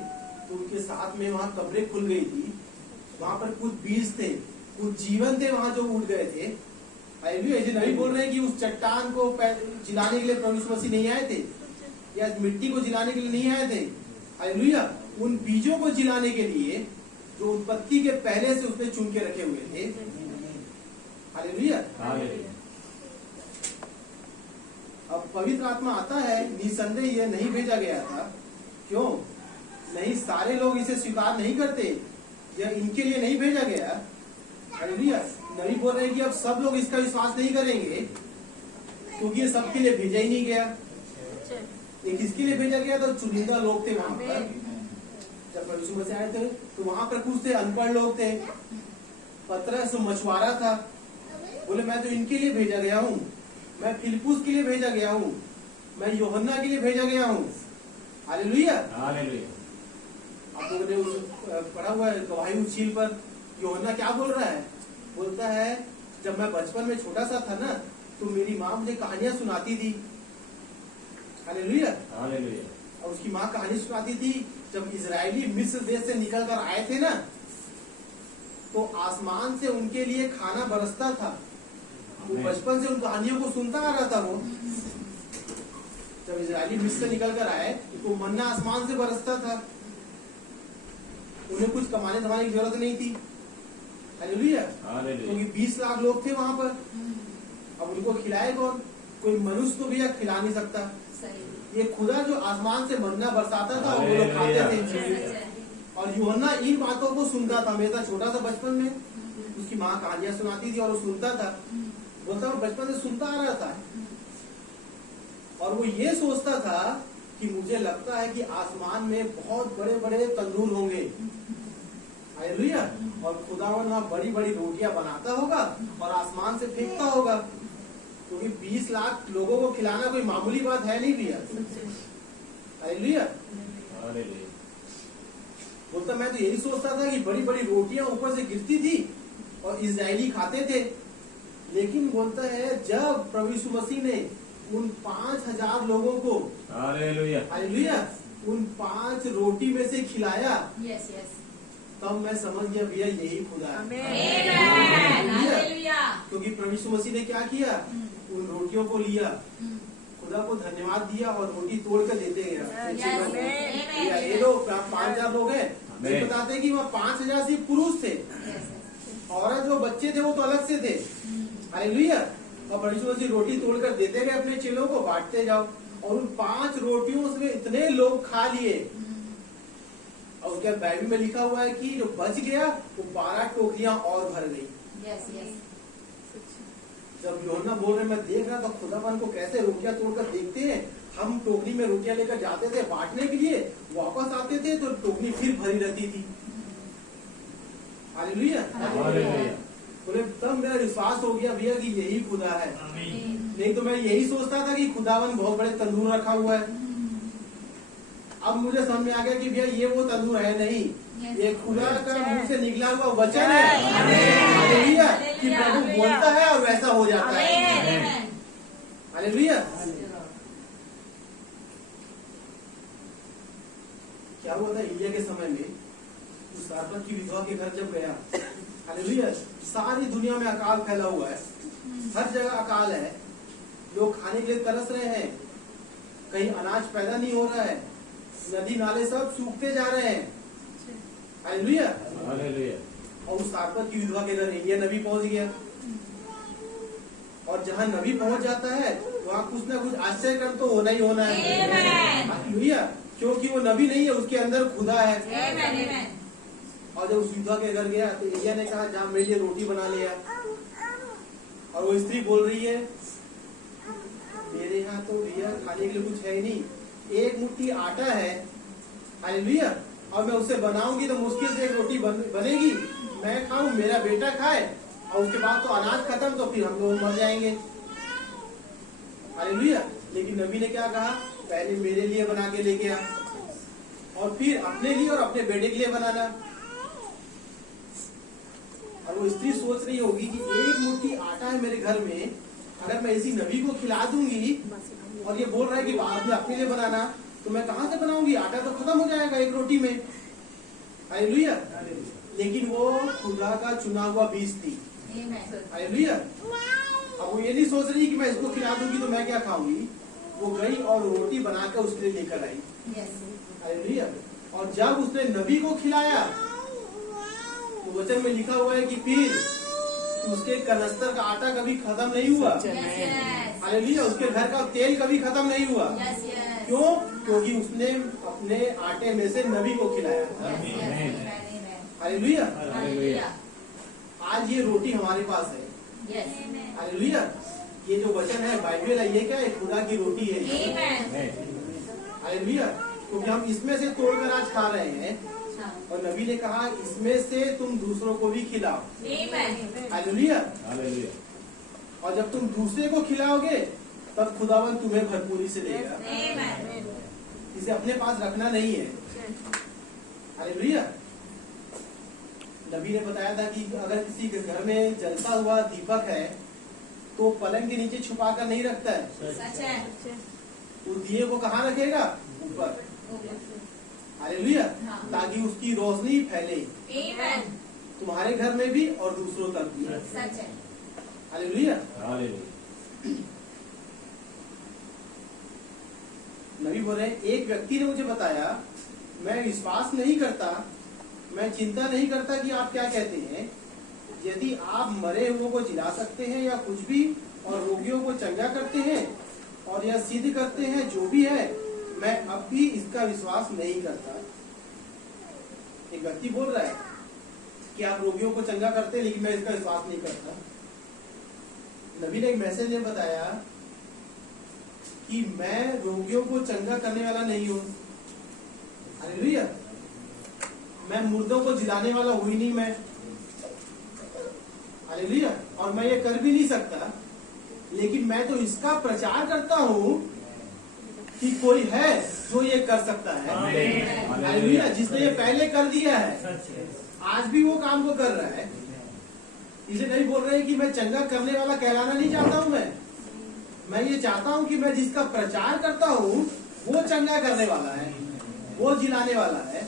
तो उनके साथ में वहां कब्रें खुल गई थी। वहां पर कुछ बीज थे, कुछ जीवन थे वहां जो उठ गए थे। हालेलुया। ऐसे नहीं बोल रहे कि उस चट्टान को जिलाने के लिए प्रभु मसीह नहीं आए थे, या मिट्टी को जिलाने के लिए नहीं आए थे। हालेलुया। उन बीजों को जिलाने के लिए जो उत्पत्ति के पहले से उसने चुन के रखे हुए थे। हालेलुया। अब पवित्र आत्मा आता है, निसंदेह यह नहीं भेजा गया था। क्यों नहीं? सारे लोग इसे स्वीकार नहीं करते, यह इनके लिए नहीं भेजा गया। हालेलुया। नबी बोल रहे हैं कि अब सब लोग इसका विश्वास नहीं करेंगे, क्योंकि ये सबके लिए भेजा ही नहीं गया। ये किसके लिए भेजा गया? तो चुनिंदा लोग थे वहां पर। जब प्रभु यीशु मसीह आए थे तो वहां पर कुछ थे अनपढ़ लोग थे। पतरस मछुआरा था, बोले मैं तो इनके लिए भेजा गया हूँ, मैं फिलिप्पुस के लिए भेजा गया हूँ, मैं यूहन्ना के लिए भेजा गया हूँ। हालेलुया। आप लोगों ने पढ़ा हुआ है गवाही उछील पर यूहन्ना क्या बोल रहा है? बोलता है जब मैं बचपन में छोटा सा था ना, तो मेरी माँ मुझे कहानियां सुनाती थी। हालेलुया। और उसकी माँ कहानी सुनाती थी, जब इजरायली मिस्र देश से निकल कर आए थे ना, तो आसमान से उनके लिए खाना बरसता था। वो बचपन से उन कहानियों को सुनता आ रहा था। वो जब इजरायली मिस्र से निकल कर आए तो मन्ना आसमान से बरसता था, उन्हें कुछ कमाने धमाने की जरूरत नहीं थी। हालेलुया। क्योंकि 20 लाख लोग थे वहां पर। अब उनको खिलाए कौन? कोई मनुष्य तो भैया खिला नहीं सकता। ये खुदा जो आसमान से मन्ना बरसाता था और वो लोग खाते थे। और यूहन्ना इन बातों को सुनता था हमेशा, छोटा सा बचपन में उसकी माँ कहानियां सुनाती थी और वो सुनता था। बोलता वो बचपन से सुनता आ रहा था और वो ये सोचता था कि मुझे लगता है कि आसमान में बहुत बड़े बड़े तंदूर होंगे। हालेलुया। और खुदावन वहां बड़ी बड़ी रोटियां बनाता होगा और आसमान से फेंकता होगा, क्योंकि 20 लाख लोगों को खिलाना कोई मामूली बात है नहीं भैया। हालेलुया। बोलता मैं तो यही सोचता था कि बड़ी बड़ी रोटियां ऊपर से गिरती थी और इजरायली खाते थे। लेकिन बोलता है जब प्रभु यीशु मसीह ने उन 5000 लोगों को हालेलुया उन 5 रोटी में से खिलाया, तब मैं समझ गया भैया यही खुदा है। क्योंकि प्रभु यीशु मसीह ने क्या किया? उन रोटियों को लिया, खुदा को धन्यवाद दिया और रोटी तोड़ कर देते गया। ये लोग 5000 लोग हैं, बताते हैं कि वह 5000 सिर्फ पुरुष थे, औरत जो बच्चे थे वो तो अलग से थे। हालेलुया। और प्रभु यीशु मसीह रोटी तोड़कर देते गए अपने चेलों को, बांटते जाओ। और उन 5 रोटियों से इतने लोग खा लिए। और उसके बाइबल में लिखा हुआ है कि जो बच गया वो 12 टोकरियां और भर गई। जब यूहन्ना बोल रहे मैं देख रहा था खुदावन को कैसे रोटियां तोड़कर देखते हैं। हम टोकरी में रोटियां लेकर जाते थे बांटने के लिए, वापस आते थे तो टोकरी फिर भरी रहती थी। हालेलुया। बोले तब मेरा विश्वास हो गया भैया कि यही खुदा है। नहीं तो मैं यही सोचता था कि खुदावन बहुत बड़े तंदूर रखा हुआ है। अब मुझे समझ में आ गया कि भैया ये वो तंदूर है नहीं, ये खुदा का मुंह से निकला हुआ वचन है। हालेलुया। कि प्रभु बोलता है और वैसा हो जाता है। हालेलुया। क्या हुआ था एलिया के समय में? उस सारपत की विधवा के घर जब गया, हालेलुया, सारी दुनिया में अकाल फैला हुआ है, हर जगह अकाल है, लोग खाने के लिए तरस रहे हैं, कहीं अनाज पैदा नहीं हो रहा है, नदी नाले सब सूखते जा रहे हैं। हालेलुया। और उस सारपत की विधवा के घर एलिया नबी पहुंच गया। और जहाँ नबी पहुंच जाता है वहाँ कुछ ना कुछ आश्चर्य कर तो होना ही होना है। हालेलुया। क्योंकि वो नबी नहीं है, उसके अंदर खुदा है। और जब उस विधवा के घर गया तो एलिया ने कहा जहाँ मेरे लिए रोटी बना लिया। और वो स्त्री बोल रही है मेरे यहाँ तो भैया खाने के लिए कुछ है ही नहीं, एक मुट्ठी आटा है। हालेलुया। और मैं उससे बनाऊंगी तो मुश्किल से एक रोटी बनेगी, मैं खाऊं, मेरा बेटा खाए, और उसके बाद तो अनाज खत्म, तो फिर हम लोग मर जाएंगे। हालेलुया। लेकिन नबी ने क्या कहा? पहले मेरे लिए बना के लेके आ और फिर अपने लिए और अपने बेटे के लिए बनाना। और वो स्त्री सोच रही होगी कि एक मुट्ठी आटा है मेरे घर में, अगर मैं इसी नबी को खिला दूंगी और ये बोल रहा है कि बाद में अपने लिए बनाना, तो मैं कहाँ से बनाऊंगी? आटा तो खत्म हो जाएगा एक रोटी में। हालेलुया। लेकिन वो खुदा का चुना हुआ बीज थी। हालेलुया। अब वो ये नहीं सोच रही कि मैं इसको खिला दूंगी तो मैं क्या खाऊंगी। वो गई और रोटी बनाकर उसके लिए लेकर आई। हालेलुया। और जब उसने नबी को खिलाया तो वचन में लिखा हुआ है कि फिर उसके कनस्तर का आटा कभी खत्म नहीं हुआ। हालेलुया। उसके घर का तेल कभी खत्म नहीं हुआ। क्यों? क्योंकि उसने अपने आटे में से नबी को खिलाया। हालेलुया। आज ये रोटी हमारे पास है। हालेलुया। ये जो वचन है बाइबल है, ये क्या है? खुदा की रोटी है। हालेलुया। क्योंकि हम इसमें से तोड़कर आज खा रहे हैं, और नबी ने कहा इसमें से तुम दूसरों को भी खिलाओ। हालेलुया। हालेलुया। और जब तुम दूसरे को खिलाओगे तब खुदावन तुम्हें भरपूरी से देगा। इसे अपने पास रखना नहीं है। हालेलुया। नबी ने बताया था कि अगर किसी के घर में जलता हुआ दीपक है तो पलंग के नीचे छुपा कर नहीं रखता है। सच है। उस दिए को कहाँ रखेगा? ऊपर। हालेलुया। हाँ। ताकि उसकी रोशनी फैले तुम्हारे घर में भी और दूसरों तक भी। सच है। हालेलुया। हालेलुया। नबी बोल रहे हैं, एक व्यक्ति ने मुझे बताया, मैं विश्वास नहीं करता, मैं चिंता नहीं करता कि आप क्या कहते हैं, यदि आप मरे हुओं को जिला सकते हैं या कुछ भी, और रोगियों को चंगा करते हैं और यह सिद्ध करते हैं जो भी है, मैं अब भी इसका विश्वास नहीं करता। एक व्यक्ति बोल रहा है कि आप रोगियों को चंगा करते हैं, लेकिन मैं इसका विश्वास नहीं करता। नबी ने एक मैसेज में बताया कि मैं रोगियों को चंगा करने वाला नहीं हूँ। हालेलुया। मैं मुर्दों को जिलाने वाला हुई नहीं मैं। हालेलुया। और मैं ये कर भी नहीं सकता, लेकिन मैं तो इसका प्रचार करता हूँ कि कोई है जो ये कर सकता है। हालेलुया। जिसने ये पहले कर दिया है, आज भी वो काम को कर रहा है। इसे नहीं बोल रहे कि मैं चंगा करने वाला कहलाना नहीं चाहता हूँ। मैं ये चाहता हूँ कि मैं जिसका प्रचार करता हूँ वो चंगा करने वाला है, वो जिलाने वाला है।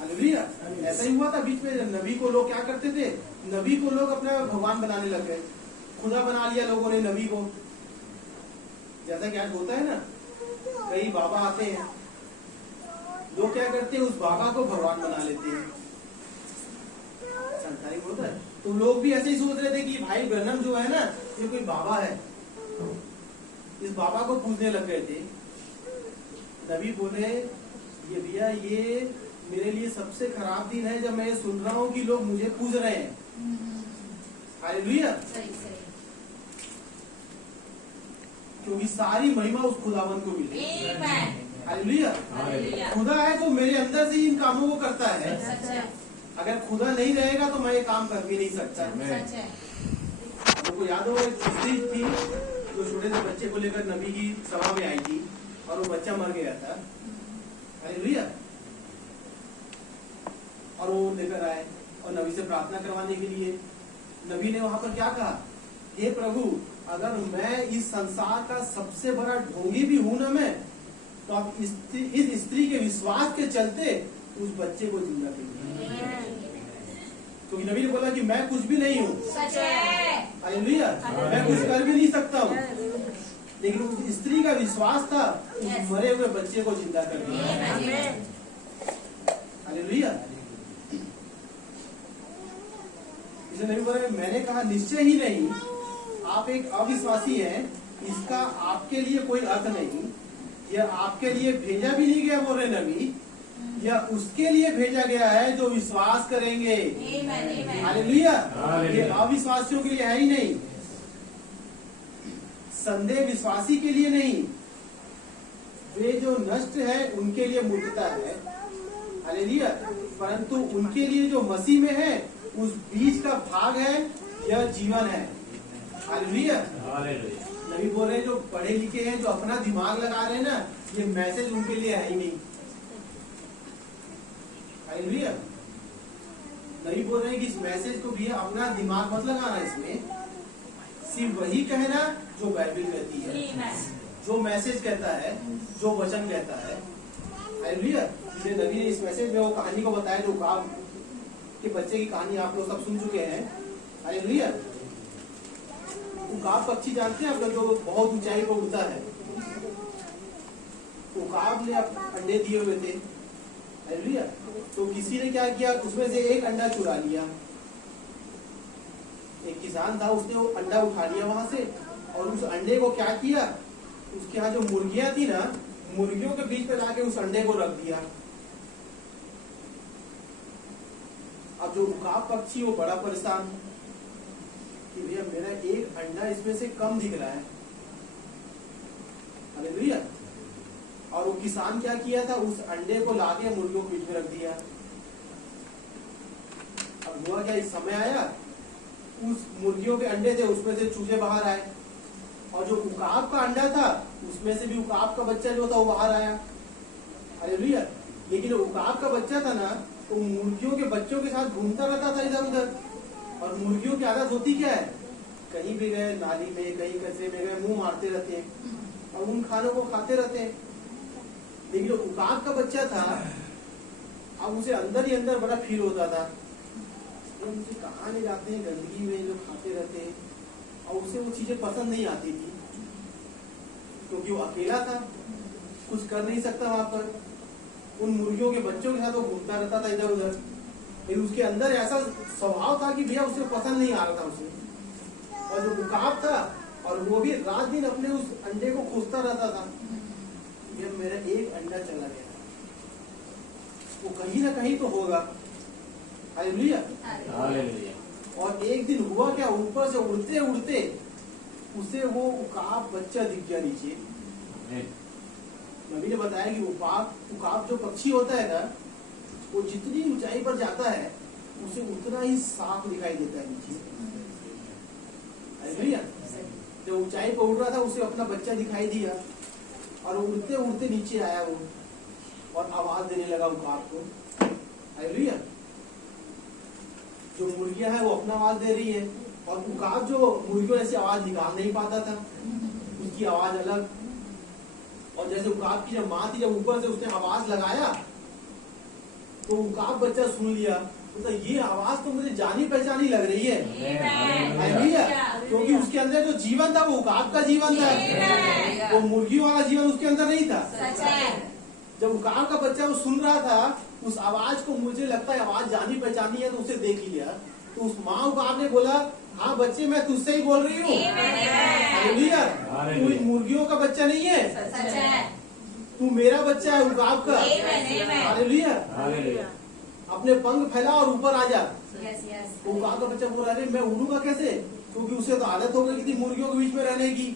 हालेलुया। ऐसा ही हुआ था बीच में। नबी को लोग क्या करते थे? नबी को लोग अपना भगवान बनाने लग गए, खुदा बना लिया लोगों ने नबी को। जैसा कि आज होता है ना, कई बाबा आते हैं, लोग क्या करते हैं? उस बाबा को भगवान बना लेते हैं। संसारिक होता है। तो लोग भी ऐसे ही सोच रहे थे कि भाई ब्रह्मम जो है ना, ये कोई बाबा है। इस बाबा को पूजने लग गए थे। नबी बोले, ये भैया ये मेरे लिए सबसे खराब दिन है जब मैं ये सुन रहा हूँ कि लोग मुझे पूज रहे हैं। हालेलुया। क्योंकि सारी महिमा उस खुदावन को मिली। हालेलुया। खुदा है तो मेरे अंदर से इन कामों को करता है। अगर खुदा नहीं रहेगा तो मैं ये काम कर भी नहीं सकता। आपको याद हो एक स्त्री थी जो छोटे से बच्चे को लेकर नबी की सभा में आई थी, और वो बच्चा मर गया था। हालेलुया। और वो लेकर आए और नबी से प्रार्थना करवाने के लिए। नबी ने वहां पर क्या कहा? हे प्रभु, अगर मैं इस संसार का सबसे बड़ा ढोंगी भी हूं ना मैं, तो आप इस स्त्री के विश्वास के चलते उस बच्चे को जिंदा करिए। क्योंकि नबी ने बोला कि मैं कुछ भी नहीं हूँ। हालेलुया। मैं कुछ कर भी नहीं सकता हूँ, लेकिन उस स्त्री का विश्वास था उस मरे हुए बच्चे को जिंदा कर दिया। हालेलुया। इसे नबी बोला, मैंने कहा निश्चय ही नहीं, आप एक अविश्वासी हैं, इसका आपके लिए कोई अर्थ नहीं। यह आपके लिए भेजा भी नहीं गया, बोल रहे नबी, यह उसके लिए भेजा गया है जो विश्वास करेंगे। हालेलुया। ये अविश्वासियों के लिए है ही नहीं, संदेह विश्वासी के लिए नहीं, वे जो नष्ट है उनके लिए मूर्खता है। हालेलुया। परंतु उनके लिए जो मसीह में है, उस बीज का भाग है, यह जीवन है। हालेलुया। नबी बोल रहे हैं जो पढ़े लिखे हैं, जो अपना दिमाग लगा रहे हैं ना, ये मैसेज उनके लिए है ही नहीं। हालेलुया। नबी बोल रहे हैं कि इस मैसेज को भी अपना दिमाग मत लगाना, इसमें सिर्फ वही कहना जो बाइबल कहती है, जो मैसेज कहता है, जो वचन कहता है। हालेलुया। इसलिए नबी ने इस मैसेज में वो कहानी को बताया, जो उकाब के बच्चे की कहानी आप लोग सब सुन चुके हैं। हालेलुया। उकाब पक्षी जानते हैं आप लोग, जो बहुत ऊंचाई पर उड़ता है। उकाब ने अंडे दिए हुए थे। हालेलुया। तो किसी ने क्या किया, उसमें से एक अंडा चुरा लिया। एक किसान था, उसने वो अंडा उठा लिया वहां से, और उस अंडे को क्या किया, उसके यहाँ जो मुर्गियां थी ना, मुर्गियों के बीच में लाके उस अंडे को रख दिया। अब जो उकाब पक्षी वो बड़ा परेशान कि भैया मेरा एक अंडा इसमें से कम दिख रहा है। हालेलुया। और वो किसान क्या किया था, उस अंडे को लाके मुर्गियों के बीच में रख दिया। अब हुआ क्या, इस समय आया उस मुर्गियों के अंडे थे उसमें से चूजे बाहर आए, और जो उकाब का अंडा था उसमें से भी उकाब का बच्चा जो था वो बाहर आया। हालेलुया। लेकिन उकाब का बच्चा था ना, तो मुर्गियों के बच्चों के साथ घूमता रहता था इधर उधर। और मुर्गियों की आदत होती क्या है, कहीं भी गए नाली में, कहीं कचरे में गए, मुंह मारते रहते हैं और उन खानों को खाते रहते हैं। लेकिन उकाब का बच्चा था, अब उसे अंदर ही अंदर बड़ा फील होता था, मुझे कहाँ ले जाते हैं गंदगी में जो खाते रहते हैं, और उसे वो चीजें पसंद नहीं आती थी क्योंकि वो अकेला था, कुछ कर नहीं सकता वहां पर। उन मुर्गियों के बच्चों के साथ वो घूमता रहता था इधर उधर, लेकिन उसके अंदर ऐसा स्वभाव था कि भैया उसे पसंद नहीं आ रहा था उसे। और जो उकाब था, और वो भी रात दिन अपने उस अंडे को खोजता रहता था, ये मेरा एक अंडा चला गया, वो कहीं ना कहीं तो होगा। हालेलुया। और एक दिन हुआ क्या, ऊपर से उड़ते उड़ते उसे वो उकाब बच्चा दिख गया नीचे। नबी ने बताया कि उकाब जो पक्षी होता है ना, वो जितनी ऊंचाई पर जाता है उसे उतना ही साफ दिखाई देता है नीचे। हालेलुया। जब ऊंचाई पर उड़ रहा था उसे अपना बच्चा दिखाई दिया, और उड़ते उड़ते नीचे आया वो, और आवाज देने लगा उकाब को। हालेलुया। जो मुर्गियां है वो अपना आवाज दे रही है, और उकाब जो मुर्गियों ऐसी आवाज निकाल नहीं पाता था, उसकी आवाज अलग। और जैसे उकाब की जब माँ थी, जब ऊपर से उसने आवाज लगाया तो उकाब बच्चा सुन लिया, तो ये आवाज तो मुझे जानी पहचानी लग रही है। हालेलुया। क्योंकि उसके अंदर जो जीवन था वो उकाब का जीवन था, वो मुर्गियों वाला जीवन उसके अंदर नहीं था। जब उकाब का बच्चा वो सुन रहा था उस आवाज को, मुझे लगता है आवाज जानी पहचानी है, तो उसे देख लिया। तो उस माँ उकाब ने बोला, हाँ बच्चे मैं तुझसे ही बोल रही हूँ। हालेलुया। तू इन मुर्गियों का बच्चा नहीं है, तू मेरा बच्चा है उकाब का। हालेलुया। अपने पंख फैला और ऊपर आ जा। तो उकाब का बच्चा बोल रहा है, मैं उड़ूंगा कैसे, क्योंकि उसे तो आदत हो गई थी मुर्गियों के बीच में रहने की,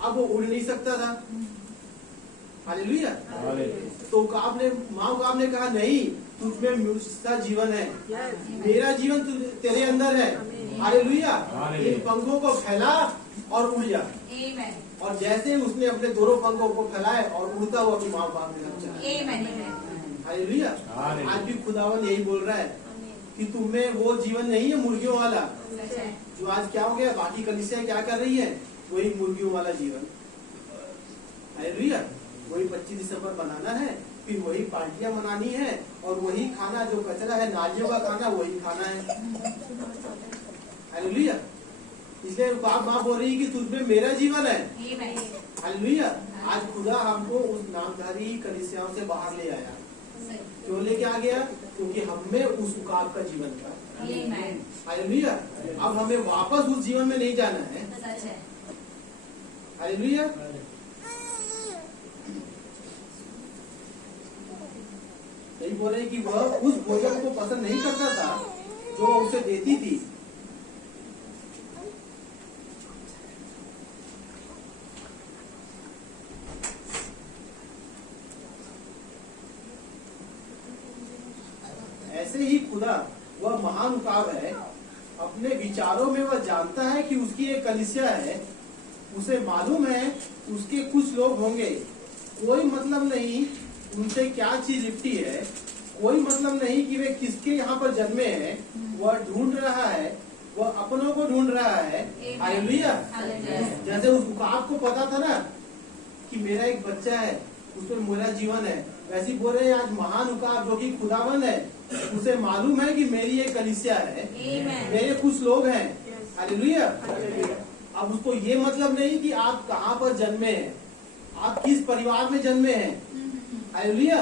अब वो उड़ नहीं सकता था। हालेलुया। तो माँ उकाब ने कहा, नहीं तुझमें मुझसा जीवन है, मेरा जीवन तेरे अंदर है। हालेलुया। इन पंखों को फैला और उड़ जा। और जैसे उसने अपने दोनों पंखों को फैलाए और उड़ता हुआ अपनी माँ उकाब के साथ चला। हालेलुया। आज भी खुदावन यही बोल रहा है कि तुम्हें वो जीवन नहीं है मुर्गियों वाला, जो आज क्या हो गया, बाकी कलीसिया क्या कर रही है, वही मुर्गियों वाला जीवन। हालेलुया। वही 25 दिसंबर मनाना है, फिर वही पार्टियां मनानी है, और वही खाना जो कचरा है नालियों का खाना वही खाना है। हालेलुया। इसलिए बाप माँ बोल रही है कि तुझमें मेरा जीवन है। हालेलुया। आज खुदा हमको उस नामधारी कलीसियाओं से बाहर ले आया। क्यों लेके आ गया, क्योंकि हमें उस उकाब का जीवन था। हालेलुया। अब हमें वापस उस जीवन में नहीं जाना है। हालेलुया। यही बोल रहे कि वह उस भोजन को पसंद नहीं करता था जो वह उसे देती थी। ऐसे ही खुदा वह महान उकाब है, अपने विचारों में वह जानता है कि उसकी एक कलीसिया है, उसे मालूम है उसके कुछ लोग होंगे, कोई मतलब नहीं उनसे क्या चीज लिपटी है, कोई मतलब नहीं कि वे किसके यहाँ पर जन्मे हैं, वह ढूंढ रहा है, वह अपनों को ढूंढ रहा है। हालेलुया। जैसे उस उकाब को पता था ना कि मेरा एक बच्चा है, उसमें मेरा जीवन है, वैसे बोल रहे आज महान उकाब जो कि खुदावन है, उसे मालूम है कि मेरी एक कलीसिया है, मेरे कुछ लोग हैं। हालेलुया। अब उसको ये मतलब नहीं कि आप कहाँ पर जन्मे हैं, आप किस परिवार में जन्मे हैं। हालेलुया।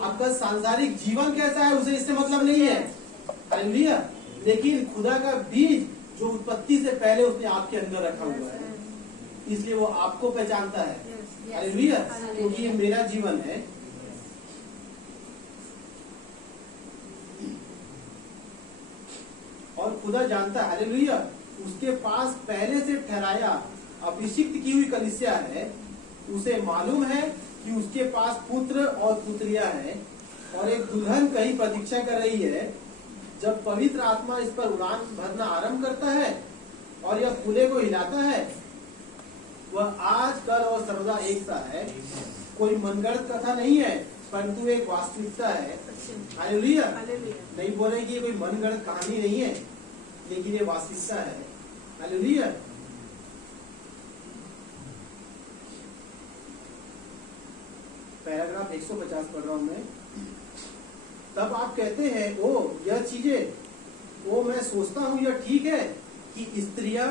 आपका सांसारिक जीवन कैसा है उसे इससे मतलब नहीं है। हालेलुया। लेकिन खुदा का बीज जो उत्पत्ति से पहले उसने आपके अंदर रखा हुआ है, इसलिए वो आपको पहचानता है। हालेलुया। क्योंकि ये मेरा जीवन है। और खुदा जानता है, हालेलुया, उसके पास पहले से ठहराया अभिषिक्त की हुई कलीसिया है। उसे मालूम है कि उसके पास पुत्र और पुत्रियां हैं और एक दुल्हन कहीं प्रतीक्षा कर रही है। जब पवित्र आत्मा इस पर उड़ान भरना आरंभ करता है और यह फूले को हिलाता है, वह आज कल और सर्वदा एक सा है। कोई मनगढ़ंत कथा नहीं है, परंतु एक वास्तविकता है। हालेलुया। नहीं बोले कि ये कोई मनगढ़ंत कहानी नहीं है, लेकिन ये वास्तविकता है। हालेलुया। पैराग्राफ 150 पढ़ रहा हूं मैं। तब आप कहते हैं, ओ यह चीजें, ओ मैं सोचता हूं यह ठीक है कि स्त्रियां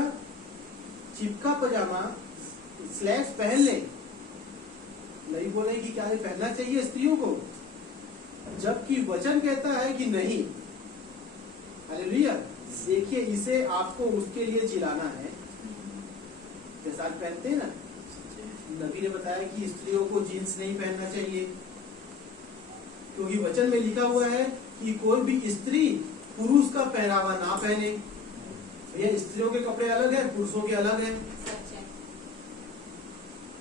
चिपका पजामा स्लैक्स पहन ले। नहीं बोले कि क्या ये पहनना चाहिए स्त्रियों को, जबकि वचन कहता है कि नहीं। हालेलुया। देखिए, इसे आपको उसके लिए चिल्लाना है। जैसा आज पहनते हैं ना, नबी ने बताया कि स्त्रियों को जीन्स नहीं पहनना चाहिए, क्योंकि वचन में लिखा हुआ है कि कोई भी स्त्री पुरुष का पहनावा ना पहने। ये स्त्रियों के कपड़े अलग है, पुरुषों के अलग है।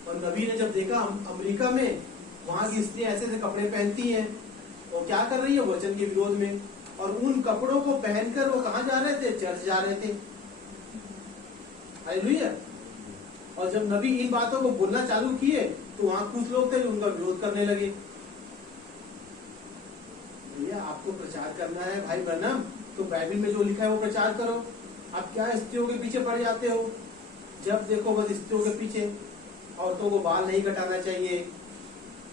और नबी ने जब देखा अमेरिका में वहां की स्त्रियां ऐसे ऐसे कपड़े पहनती हैं, वो क्या कर रही है, वचन के विरोध में, और उन कपड़ों को पहनकर वो कहाँ जा रहे थे, चर्च जा रहे थे। हालेलुया। और जब नबी इन बातों को बोलना चालू किए तो वहां कुछ लोग थे जो उनका विरोध करने लगे। भैया, आपको प्रचार करना है भाई ब्रनम, तो बाइबल में जो लिखा है वो प्रचार करो। आप क्या स्त्रियों के पीछे पड़ जाते हो? जब देखो बस स्त्रियों के पीछे। औरतों को बाल नहीं कटाना चाहिए,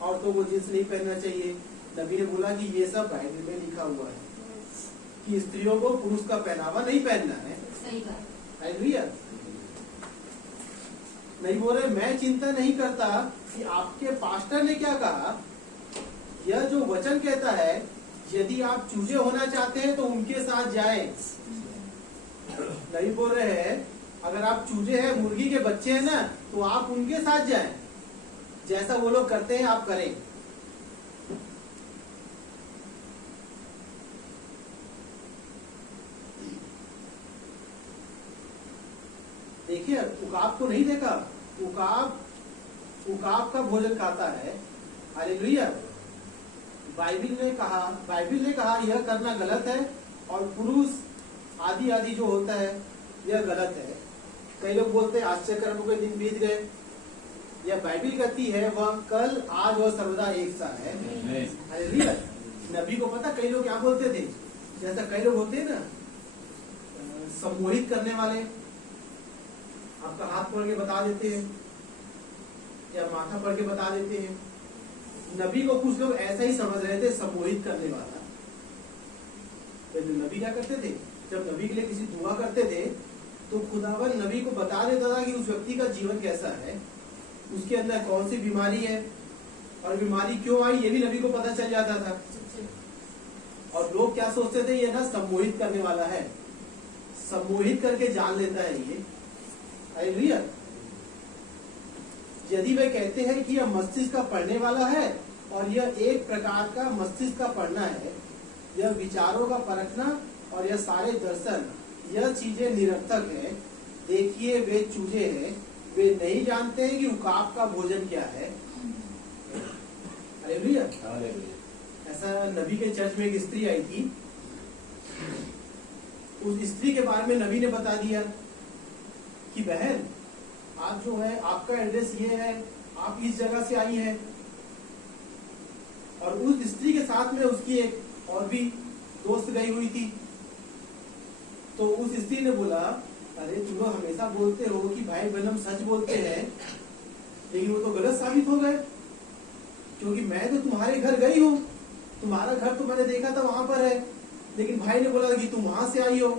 औरतों को जींस नहीं पहनना चाहिए। नबी ने बोला कि ये सब बाइबल में लिखा हुआ है कि स्त्रियों को पुरुष का पहनावा नहीं पहनना है। सही बात। हालेलुया। नहीं बोल रहे, मैं चिंता नहीं करता कि आपके पास्टर ने क्या कहा। यह जो वचन कहता है, यदि आप चूजे होना चाहते हैं तो उनके साथ जाएं। नहीं बोल रहे हैं, अगर आप चूजे हैं, मुर्गी के बच्चे हैं ना, तो आप उनके साथ जाएं। जैसा वो लोग करते हैं आप करें। देखिए, उकाब को नहीं देखा, उकाब का भोजन खाता है। हालेलुया। बाइबल ने कहा यह करना गलत है, और पुरुष आदि जो होता है यह गलत है। कई लोग बोलते हैं आश्चर्य कर्मों के दिन बीत गए। यह बाइबल कहती है वह कल आज और सर्वदा एक सा है। हालेलुया। नबी को पता कई लोग क्या बोलते थे, जैसा कई लोग होते हैं ना सम्मोहित करने वाले, आपका हाथ पकड़ के बता देते हैं या माथा पकड़ के बता देते हैं। नबी को कुछ लोग ऐसा ही समझ रहे थे, सम्मोहित करने वाला। तो नबी क्या करते थे, जब नबी के लिए किसी दुआ करते थे तो खुदावन नबी को बता देता था कि उस व्यक्ति का जीवन कैसा है, उसके अंदर कौन सी बीमारी है और बीमारी क्यों आई, ये भी नबी को पता चल जाता था। और लोग क्या सोचते थे, ये ना सम्मोहित करने वाला है, सम्मोहित करके जान लेता है ये। हालेलुया। यदि वे कहते हैं कि यह मस्तिष्क का पढ़ने वाला है, और यह एक प्रकार का मस्तिष्क का पढ़ना है, यह विचारों का परखना और यह सारे दर्शन, यह चीजें निरर्थक है। देखिए, वे चूजे हैं, वे नहीं जानते हैं कि उकाब का भोजन क्या है। हालेलुया। ऐसा नबी के चर्च में एक स्त्री आई थी, उस स्त्री के बारे में नबी ने बता दिया कि बहन, आप जो है आपका एड्रेस ये है, आप इस जगह से आई हैं। और उस स्त्री के साथ में उसकी एक और भी दोस्त गई हुई थी। तो उस स्त्री ने बोला, अरे तुम लोग हमेशा बोलते हो कि भाई बहन सच बोलते हैं, लेकिन वो तो गलत साबित हो गए, क्योंकि मैं तो तुम्हारे घर गई हूँ, तुम्हारा घर तो मैंने देखा था वहां पर है, लेकिन भाई ने बोला कि तुम वहां से आई हो।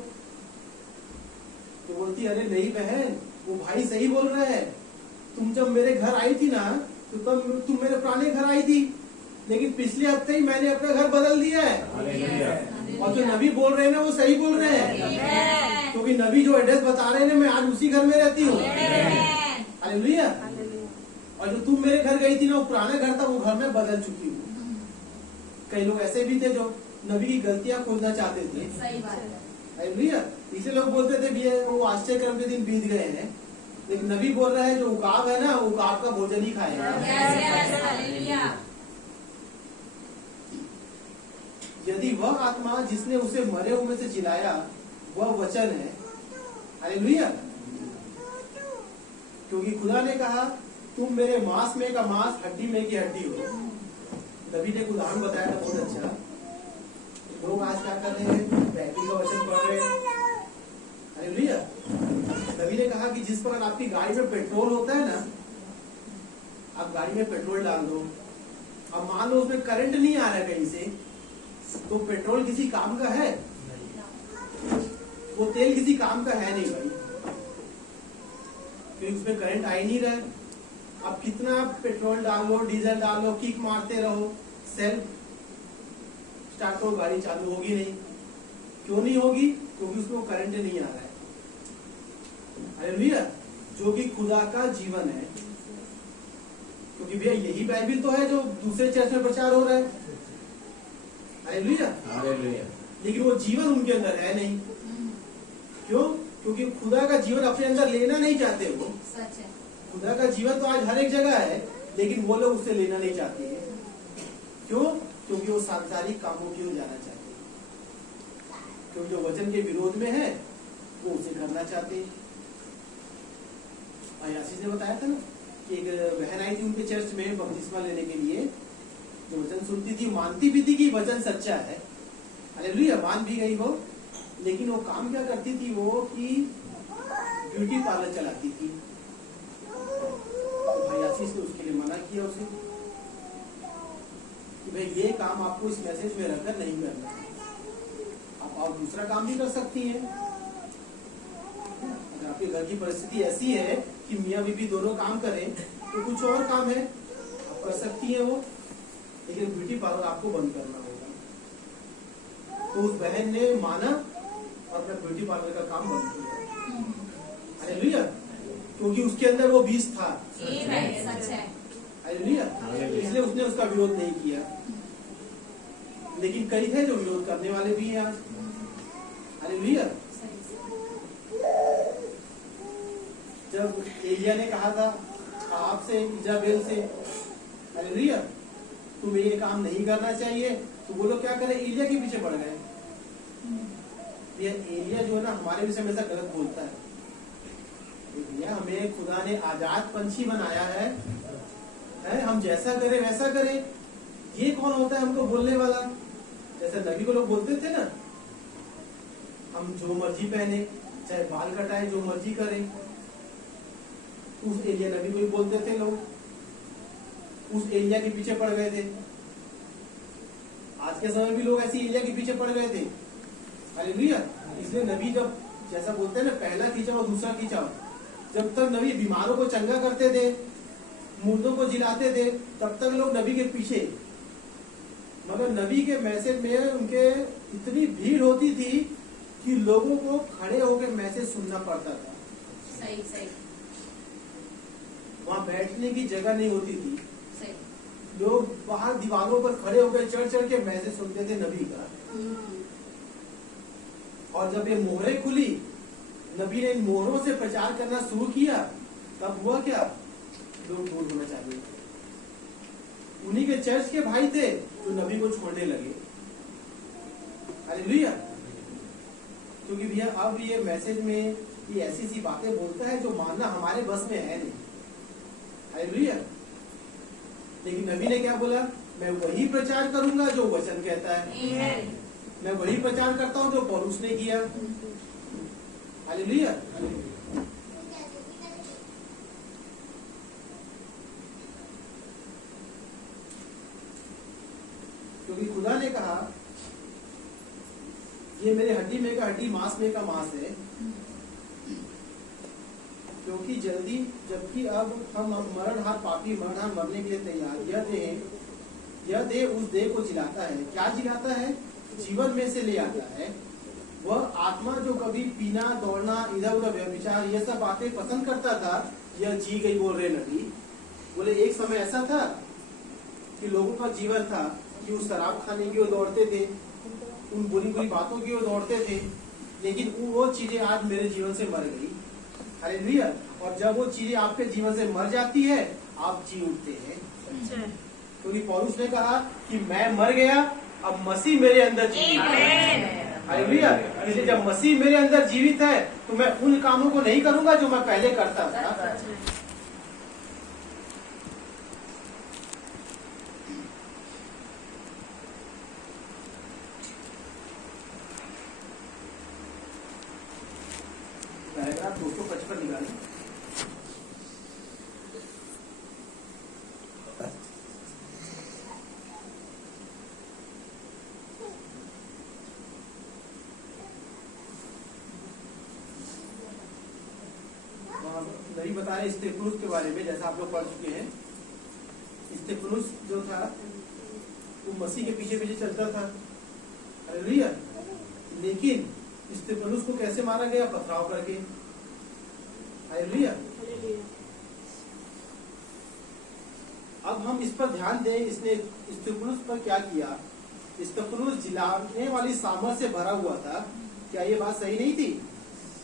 तो बोलती, अरे नहीं बहन, वो भाई सही बोल रहे हैं। तुम जब मेरे घर आई थी ना, तो तब तुम मेरे पुराने घर आई थी, लेकिन पिछले हफ्ते ही मैंने अपना घर बदल दिया है। और जो नबी बोल रहे हैं ना, वो सही बोल रहे हैं, क्योंकि नबी जो एड्रेस बता रहे हैं, मैं आज उसी घर में रहती हूँ। हालेलुया। और जो तुम मेरे घर गई थी ना, वो पुराना घर था, वो घर में बदल चुकी हूँ। कई लोग ऐसे भी थे जो नबी की गलतियां खोजना चाहते थे। सही बात है। हालेलुया। इसलिए लोग बोलते थे भी वो आश्चर्य कर्म के दिन बीत गए हैं, लेकिन नबी बोल रहा है जो उकाब है ना, वो उकाब का भोजन ही खाएगा। यदि वह आत्मा जिसने उसे मरे हुए में से जिलाया वह वचन है, हालेलुया। क्योंकि खुदा ने कहा तुम मेरे मांस में का मांस, हड्डी में की हड्डी हो। नबी ने एक उदाहरण बताया था बहुत अच्छा। लोग आज क्या कर रहे हैं, बाइबल का वचन पढ़ रहे हैं, हालेलुया। नबी ने कहा कि जिस प्रकार आपकी गाड़ी में पेट्रोल होता है ना, आप गाड़ी में पेट्रोल डाल दो, अब मान लो उसमें करंट नहीं आ रहा है कहीं से, तो पेट्रोल किसी काम का है? वो तेल किसी काम का है नहीं भाई, क्योंकि उसमें करंट आ ही नहीं रहा है। अब कितना पेट्रोल डाल लो, डीजल डाल लो, किक मारते रहो, सेल्फ स्टार्ट करो, गाड़ी चालू होगी नहीं। क्यों नहीं होगी? क्योंकि उसमें करंट नहीं आ रहा है। हालेलुया। जो कि खुदा का जीवन है। क्योंकि भैया यही बाइबल तो है जो दूसरे चर्च में प्रचार हो रहा है। हालेलुया। लेकिन वो जीवन उनके अंदर है नहीं। क्यों? क्योंकि खुदा का जीवन अपने अंदर लेना नहीं चाहते वो। सच है। खुदा का जीवन तो आज हर एक जगह है, लेकिन वो लोग उसे लेना नहीं चाहते हैं। क्यों? क्योंकि वो सांसारिक कामों की ओर जाना चाहते हैं। क्योंकि जो वचन के विरोध में है वो उसे करना चाहते हैं। आशीष ने बताया था ना कि एक बहन आई थी उनके चर्च में बपतिस्मा लेने के लिए, जो वचन सुनती थी, मानती भी थी कि वचन सच्चा है, हालेलुया, मान भी गई वो। लेकिन वो काम क्या करती थी वो कि ब्यूटी पार्लर चलाती थी। भाई आशीष ने उसके लिए मना किया उसे कि भाई ये काम आपको इस मैसेज में रखकर नहीं करना, आप दूसरा काम भी कर सकती हैं। अगर आपके घर की परिस्थिति ऐसी है कि मियाँ बीबी दोनों काम करें तो कुछ और काम है आप कर सकती हैं वो, लेकिन ब्यूटी पार्लर आपको बंद करना होगा। तो उस बहन ने माना और अपना ब्यूटी पार्लर का काम बंद किया। हालेलुया। क्योंकि उसके अंदर वो बीज था। सच है। हालेलुया। इसलिए उसने उसका विरोध नहीं किया। लेकिन कई थे जो विरोध करने वाले भी हैं आज। हालेलुया। जब एलिया ने कहा था आपसे, इजाबेल से, हालेलुया, तुम्हें ये काम नहीं करना चाहिए, तो वो लोग क्या करे, एलिया के पीछे पड़ गए। ये एलिया जो है ना हमारे विषय में ऐसा गलत बोलता है। एलिया, हमें खुदा ने आजाद पंछी बनाया है, हम जैसा करें वैसा करें। ये कौन होता है हमको बोलने वाला? जैसे नबी को लोग बोलते थे ना, हम जो मर्जी पहने, चाहे बाल कटाए, जो मर्जी करें। उस एलिया नबी को ही बोलते थे लोग, उस एलिया के पीछे पड़ गए थे। आज के समय भी लोग ऐसी एलिया के पीछे पड़ गए थे। हालेलुया। इसलिए नबी जब जैसा बोलते हैं ना, पहला खींचाओ और दूसरा खींचाओ, जब तक नबी बीमारों को चंगा करते थे, मुर्दों को जिलाते थे, तब तक लोग नबी के पीछे। मगर नबी के मैसेज में उनके इतनी भीड़ होती थी कि लोगों को खड़े होकर मैसेज सुनना पड़ता था। सही सही। वहां बैठने की जगह नहीं होती थी। सही। लोग बाहर दीवारों पर खड़े होकर चढ़ चढ़ के मैसेज सुनते थे नबी का। और जब ये मोहरें खुली, नबी ने इन मोहरों से प्रचार करना शुरू किया, तब हुआ क्या, लोग दूर होना चाहिए। उन्हीं के चर्च के भाई थे जो नबी को छोड़ने लगे। हालेलुया। क्योंकि भैया अब ये मैसेज में ये ऐसी सी बातें बोलता है जो मानना हमारे बस में है नहीं। हालेलुया। लेकिन नबी ने क्या बोला, मैं वही प्रचार करूंगा जो वचन कहता है। मैं वही प्रचार करता हूं जो पौलुस ने किया। हालेलुया। क्योंकि खुदा ने कहा ये मेरे हड्डी में का हड्डी, मांस में का मांस है। क्योंकि जल्दी, जबकि अब हम मरणहार पापी मरणहार मरने के लिए तैयार, यह देह उस देह को जिलाता है। क्या जिलाता है? जीवन में से ले आता है। वह आत्मा जो कभी पीना, दौड़ना, इधर उधर व्यभिचार, ये सब बातें पसंद करता था, यह जी गई। बोल रहे नबी बोले एक समय ऐसा था कि लोगों का जीवन था कि उस शराब खाने की ओर दौड़ते थे, उन बुरी बुरी बातों की ओर दौड़ते थे, लेकिन वो चीजें आज मेरे जीवन से मर गई। हालेलुया। और जब वो चीजें आपके जीवन से मर जाती है, आप जी उठते हैं। क्योंकि पौलुस ने कहा कि मैं मर गया, अब मसीह मेरे अंदर जीवित है। हालेलुया। इसलिए जब मसीह मेरे अंदर जीवित है तो मैं उन कामों को नहीं करूंगा जो मैं पहले करता था। पैराग्राफ 255 निकालें। नहीं बता रहे स्तेफनुस के बारे में, जैसा आप लोग पढ़ चुके हैं। स्तेफनुस जो था वो मसीह के पीछे पीछे चलता था। हालेलुया। लेकिन स्तेफनुस को कैसे मारा गया? पथराव करके। हालेलुया। अब हम इस पर ध्यान दें, इसने स्तेफनुस पर क्या किया। स्तेफनुस जिलाने वाली सामर्थ से भरा हुआ था। क्या ये बात सही नहीं थी?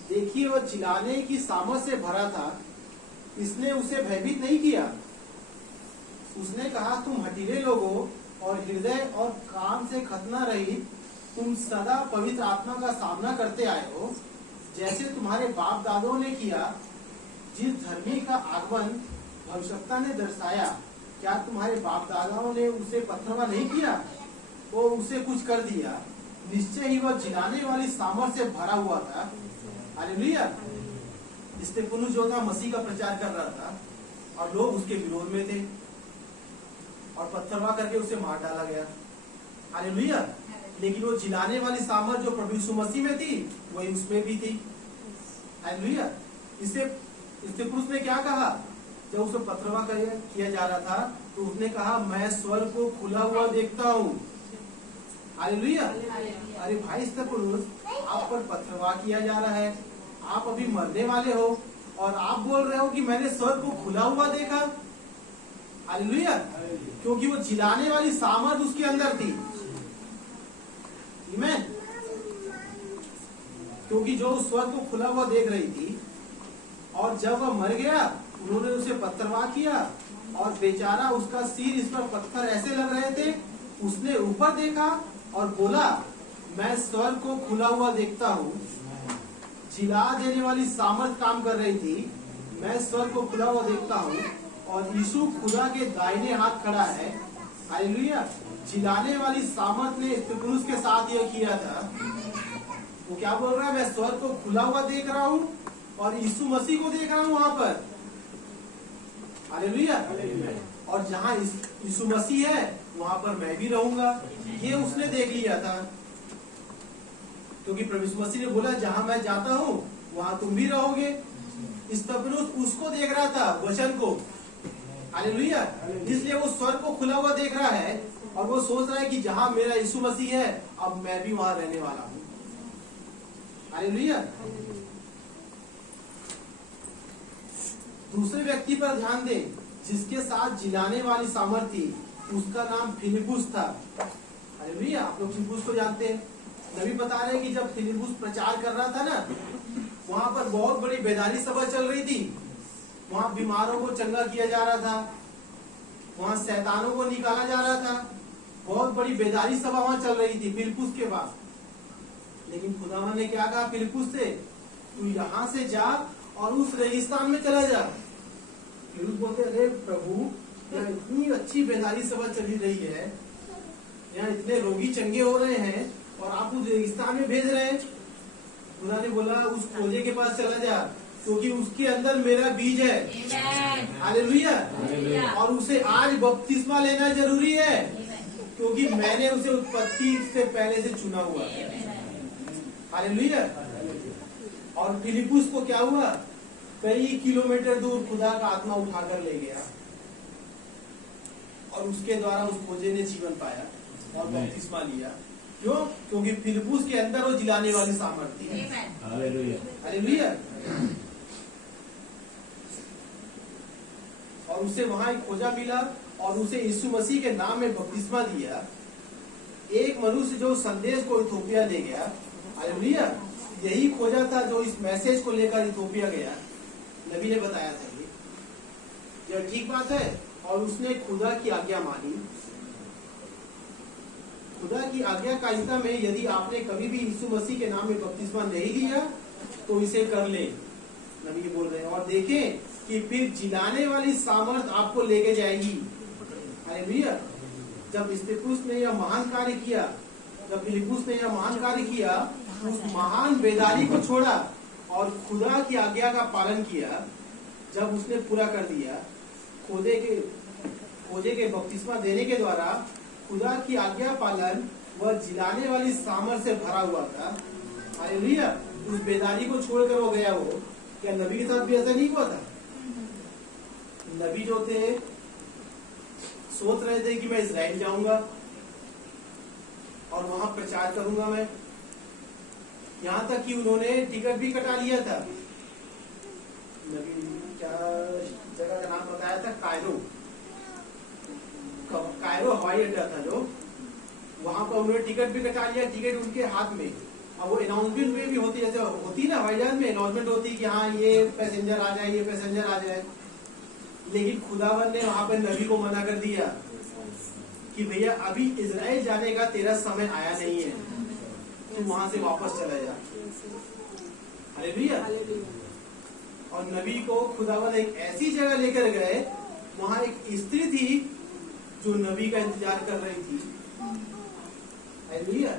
देखिए, वह चिल्लाने की सामर्थ से भरा था। इसने उसे भयभीत नहीं किया। उसने कहा, तुम हठीले लोगों और हृदय और काम से खतना रहित, तुम सदा पवित्र आत्मा का सामना करते आए हो, जैसे तुम्हारे बाप दादों ने किया। जिस धर्मी का आगमन भविष्यवक्ता ने दर्शाया, क्या तुम्हारे बाप दादाओं ने उसे पथरवा नहीं किया? वो उसे कुछ कर दिया। निश्चय ही वह जिलाने वाली सामर्थ से भरा हुआ था। हालेलुया। स्तेफनुस जो था मसीह का प्रचार कर रहा था और लोग उसके विरोध में थे और पत्थरवा करके उसे मार डाला गया। हालेलुया। लेकिन वो जिलाने वाली सामर्थ जो प्रभु यीशु मसीह में थी, वही उसमें भी थी। हालेलुया। इससे स्तेफनुस ने क्या कहा? जब उसे पत्थरवा किया जा रहा था तो उसने कहा, मैं स्वर्ग को खुला हुआ देखता हूँ। हालेलुया। अरे भाई स्तेफनुस, आप पर पत्थरवा किया जा रहा है, आप अभी मरने वाले हो और आप बोल रहे हो कि मैंने स्वर्ग को खुला हुआ देखा। हालेलुया। क्योंकि वो जिलाने वाली सामर्थ उसके अंदर थी। आमीन। क्योंकि जो उस स्वर्ग को खुला हुआ देख रही थी, और जब वह मर गया उन्होंने उसे पत्थरवा किया और बेचारा उसका सिर, इस पर पत्थर ऐसे लग रहे थे। उसने ऊपर देखा और बोला, मैं स्वर्ग को खुला हुआ देखता हूँ। जिला देने वाली सामर्थ काम कर रही थी। मैं स्वर्ग को खुला हुआ देखता हूँ और यीशु खुदा के दाहिने हाथ खड़ा है। हालेलुया। जिलाने वाली सामर्थ ने स्तेफनुस के साथ यह किया था। वो क्या बोल रहा है? मैं स्वर्ग को खुला हुआ देख रहा हूँ और यीशु मसीह को देख रहा हूँ वहां पर। हालेलुया। और जहाँ यीशु मसीह है वहां पर मैं भी रहूंगा। ये उसने देख लिया था, क्योंकि प्रभु यीशु मसीह ने बोला, जहां मैं जाता हूँ वहां तुम भी रहोगे। स्तेफनुस उसको देख रहा था, वचन को। हालेलुया। इसलिए वो स्वर्ग को खुला हुआ देख रहा है और वो सोच रहा है कि जहां मेरा यीशु मसीह है, अब मैं भी वहां रहने वाला हूँ। हालेलुया। दूसरे व्यक्ति पर ध्यान दें जिसके साथ जिलाने वाली सामर्थ थी। उसका नाम फिलिपुस था। हालेलुया। आप लोग फिलिपुस को जानते हैं। नबी बता रहे हैं कि जब फिलिपुस प्रचार कर रहा था ना, वहां पर बहुत बड़ी बेदारी सभा चल रही थी। वहां बीमारों को चंगा किया जा रहा था, वहां शैतानों को निकाला जा रहा था। बहुत बड़ी बेदारी सभा वहां चल रही थी फिलिपुस के पास। लेकिन खुदावन ने क्या कहा फिलिपुस से? तू यहाँ से जा और उस रेगिस्तान में चला जा। फिलिपुस बोलते, अरे प्रभु, यहाँ इतनी अच्छी बेदारी सभा चली रही है, यहाँ इतने रोगी चंगे हो रहे हैं और आप उस रेगिस्तान में भेज रहे हैं। खुदा ने बोला, उस खोजे के पास चला जा, क्योंकि उसके अंदर मेरा बीज है। हालेलुया। और उसे आज बपतिस्मा लेना जरूरी है, क्योंकि मैंने उसे उत्पत्ति से पहले से चुना हुआ है। हालेलुया। और फिलिपुस को क्या हुआ? कई किलोमीटर दूर खुदा का आत्मा उठाकर ले गया और उसके द्वारा उस खोजे ने जीवन पाया और बपतिस्मा लिया। क्यों? क्योंकि फिलिपुस के अंदर वो जिलाने वाली सामर्थ्य है। हालेलुया। और उसे वहां एक खोजा मिला और उसे यीशु मसीह के नाम में बपतिस्मा दिया। एक मनुष्य जो संदेश को इथोपिया ले गया। हालेलुया। यही खोजा था जो इस मैसेज को लेकर इथोपिया गया। नबी ने बताया था यह ठीक बात है, और उसने खुदा की आज्ञा मानी। खुदा की आज्ञाकारिता में यदि आपने कभी भी यीशु मसीह के नाम में बपतिस्मा नहीं लिया तो इसे कर ले, नबी बोल रहे हैं। और देखें कि फिर जिलाने वाली सामर्थ आपको लेके जाएगी। हालेलुया। जब स्तिफनुस ने यह महान कार्य किया, जब फिलिप्पुस ने यह महान कार्य किया, उस महान बेदारी को छोड़ा और खुदा की आज्ञा का पालन किया। जब उसने पूरा कर दिया, खोजे के बपतिस्मा देने के द्वारा खुदा की आज्ञा पालन वह जिलाने वाली सामर्थ से भरा हुआ था। हालेलुया। उस बेदारी को छोड़कर वो गया। वो क्या नबी के साथ भी ऐसा नहीं हुआ था? नबी जो थे सोच रहे थे कि मैं इजराइल जाऊंगा और वहां प्रचार करूंगा मैं। यहां तक कि उन्होंने टिकट भी कटा लिया था। नबी क्या जगह का नाम बताया था? कायरो हवाई अड्डा था जो, वहां पर उन्होंने टिकट भी कटा लिया। टिकट उनके हाथ में। अब वो अनाउंसमेंट में भी होती, जैसे होती ना हवाई जहाज में अनाउंसमेंट होती कि हाँ ये पैसेंजर आ जाए, ये पैसेंजर आ जाए। लेकिन खुदावन ने वहां पर नबी को मना कर दिया कि भैया अभी इजराइल जाने का तेरा समय आया नहीं है, तू वहां से वापस चला जा। हालेलुया। और नबी को खुदावन एक ऐसी जगह लेकर गए, वहां एक स्त्री थी जो नबी का इंतजार कर रही थी। हालेलुया।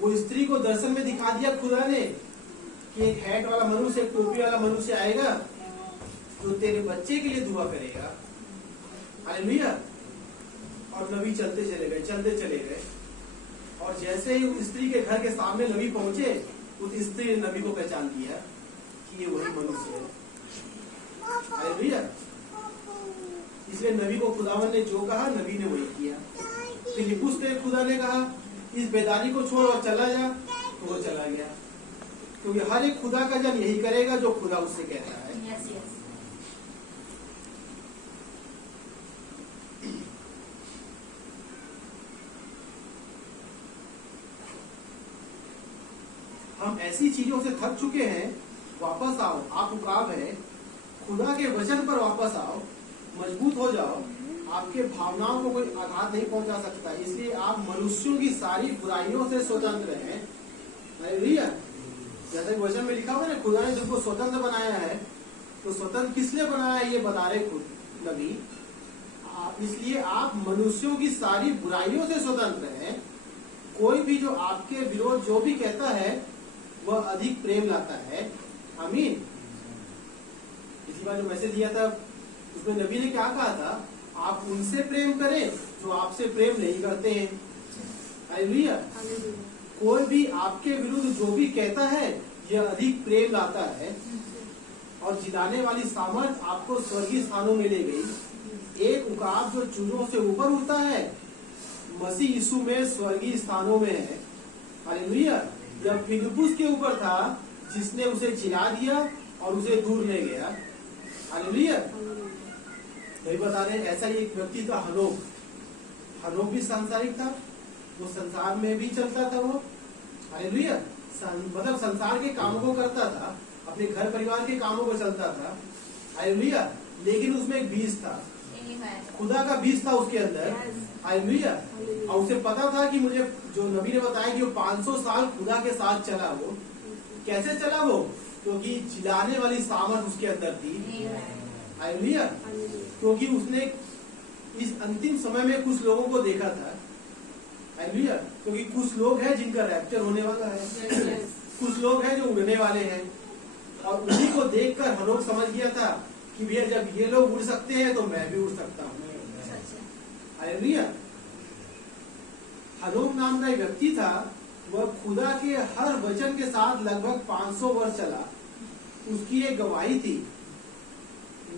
वो स्त्री को दर्शन में दिखा दिया खुदा ने कि एक हैट वाला मनुष्य, एक टोपी वाला मनुष्य आएगा जो तेरे बच्चे के लिए दुआ करेगा। हालेलुया। और नबी चलते चले गए। और जैसे ही उस स्त्री के घर के सामने नबी पहुंचे, उस स्त्री ने नबी को पहचान लिया कि ये वही मनुष्य है। हालेलुया। इसलिए नबी को खुदावन ने जो कहा, नबी ने वही किया। फिलिप्पुस ने खुदा ने कहा इस बेदारी को छोड़ और चला जा, तो वो चला गया। क्योंकि हर एक खुदा का जन यही करेगा जो खुदा उससे कहता है। Yes yes. हम ऐसी चीजों से थक चुके हैं। वापस आओ, आप उकाब है, खुदा के वचन पर वापस आओ, मजबूत हो जाओ। आपके भावनाओं को कोई आघात नहीं पहुंचा सकता। इसलिए आप मनुष्यों की सारी बुराइयों से स्वतंत्र हैं। हालेलुया। जैसा कि वचन में लिखा हुआ है ना, खुदा ने तुमको स्वतंत्र बनाया है। तो स्वतंत्र किस लिए बनाया है ये बता रहे खुद नबी। इसलिए आप मनुष्यों की सारी बुराइयों से स्वतंत्र हैं। कोई भी जो आपके विरोध जो भी कहता है वह अधिक प्रेम लाता है। आमीन। इसी बार जो मैसेज दिया था उसमें नबी ने क्या कहा था? आप उनसे प्रेम करें जो आपसे प्रेम नहीं करते हैं। हालेलुया। कोई भी आपके विरुद्ध जो भी कहता है यह अधिक प्रेम लाता है। और जिलाने वाली सामर्थ आपको स्वर्गीय स्थानों में ले गई। एक उकाब जो चूजों से ऊपर उठता है, मसीह यीशु में स्वर्गीय स्थानों में है। हालेलुया। जब फिलिप्पुस के ऊपर था जिसने उसे जिला दिया और उसे दूर ले गया। हालेलुया। वही बता रहे ऐसा ही एक व्यक्ति था हनोक। हनोक भी सांसारिक था, वो संसार में भी चलता था वो। हालेलुया। मतलब संसार के कामों को करता था, अपने घर परिवार के कामों को चलता था। हालेलुया। लेकिन उसमें एक बीज था, खुदा का बीज था उसके अंदर। हालेलुया। और उसे पता था कि मुझे, जो नबी ने बताया कि वो 500 साल खुदा के साथ चला। वो कैसे चला? वो क्योंकि जिलाने वाली सामर्थ उसके अंदर थी। हालेलुया। क्योंकि उसने इस अंतिम समय में कुछ लोगों को देखा था। हालेलुया। क्योंकि कुछ लोग हैं जिनका रैप्चर होने वाला है, कुछ लोग हैं जो उड़ने वाले हैं। और उन्हीं को देखकर हनोक समझ गया था कि भैया जब ये लोग उड़ सकते हैं तो मैं भी उड़ सकता हूँ। हालेलुया। हनोक नाम का एक व्यक्ति था, वह खुदा के हर वचन के साथ लगभग 500 वर्ष चला। उसकी एक गवाही थी,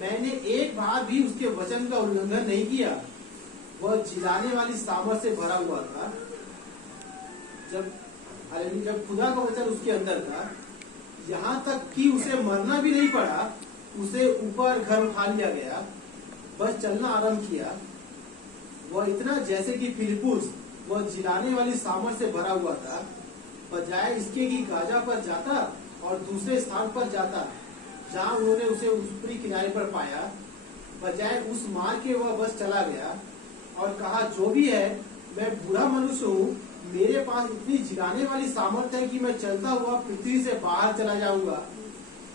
मैंने एक बार भी उसके वचन का उल्लंघन नहीं किया। वह जिलाने वाली सामर्थ से भरा हुआ था। जब खुदा का वचन उसके अंदर था, यहाँ तक कि उसे मरना भी नहीं पड़ा, उसे ऊपर घर उठा लिया गया, बस चलना आरंभ किया। वह इतना जैसे कि फिलिप्पुस, वह जिलाने वाली सामर्थ से भरा हुआ था। बजाय इसके कि गाजा पर जाता और दूसरे स्थान पर जाता जहां उन्होंने उसे ऊपरी किनारे पर पाया, बजाय उस मार्ग के वह बस चला गया और कहा, जो भी है मैं बूढ़ा मनुष्य हूँ, मेरे पास इतनी जिलाने वाली सामर्थ्य है कि मैं चलता हुआ पृथ्वी से बाहर चला जाऊंगा।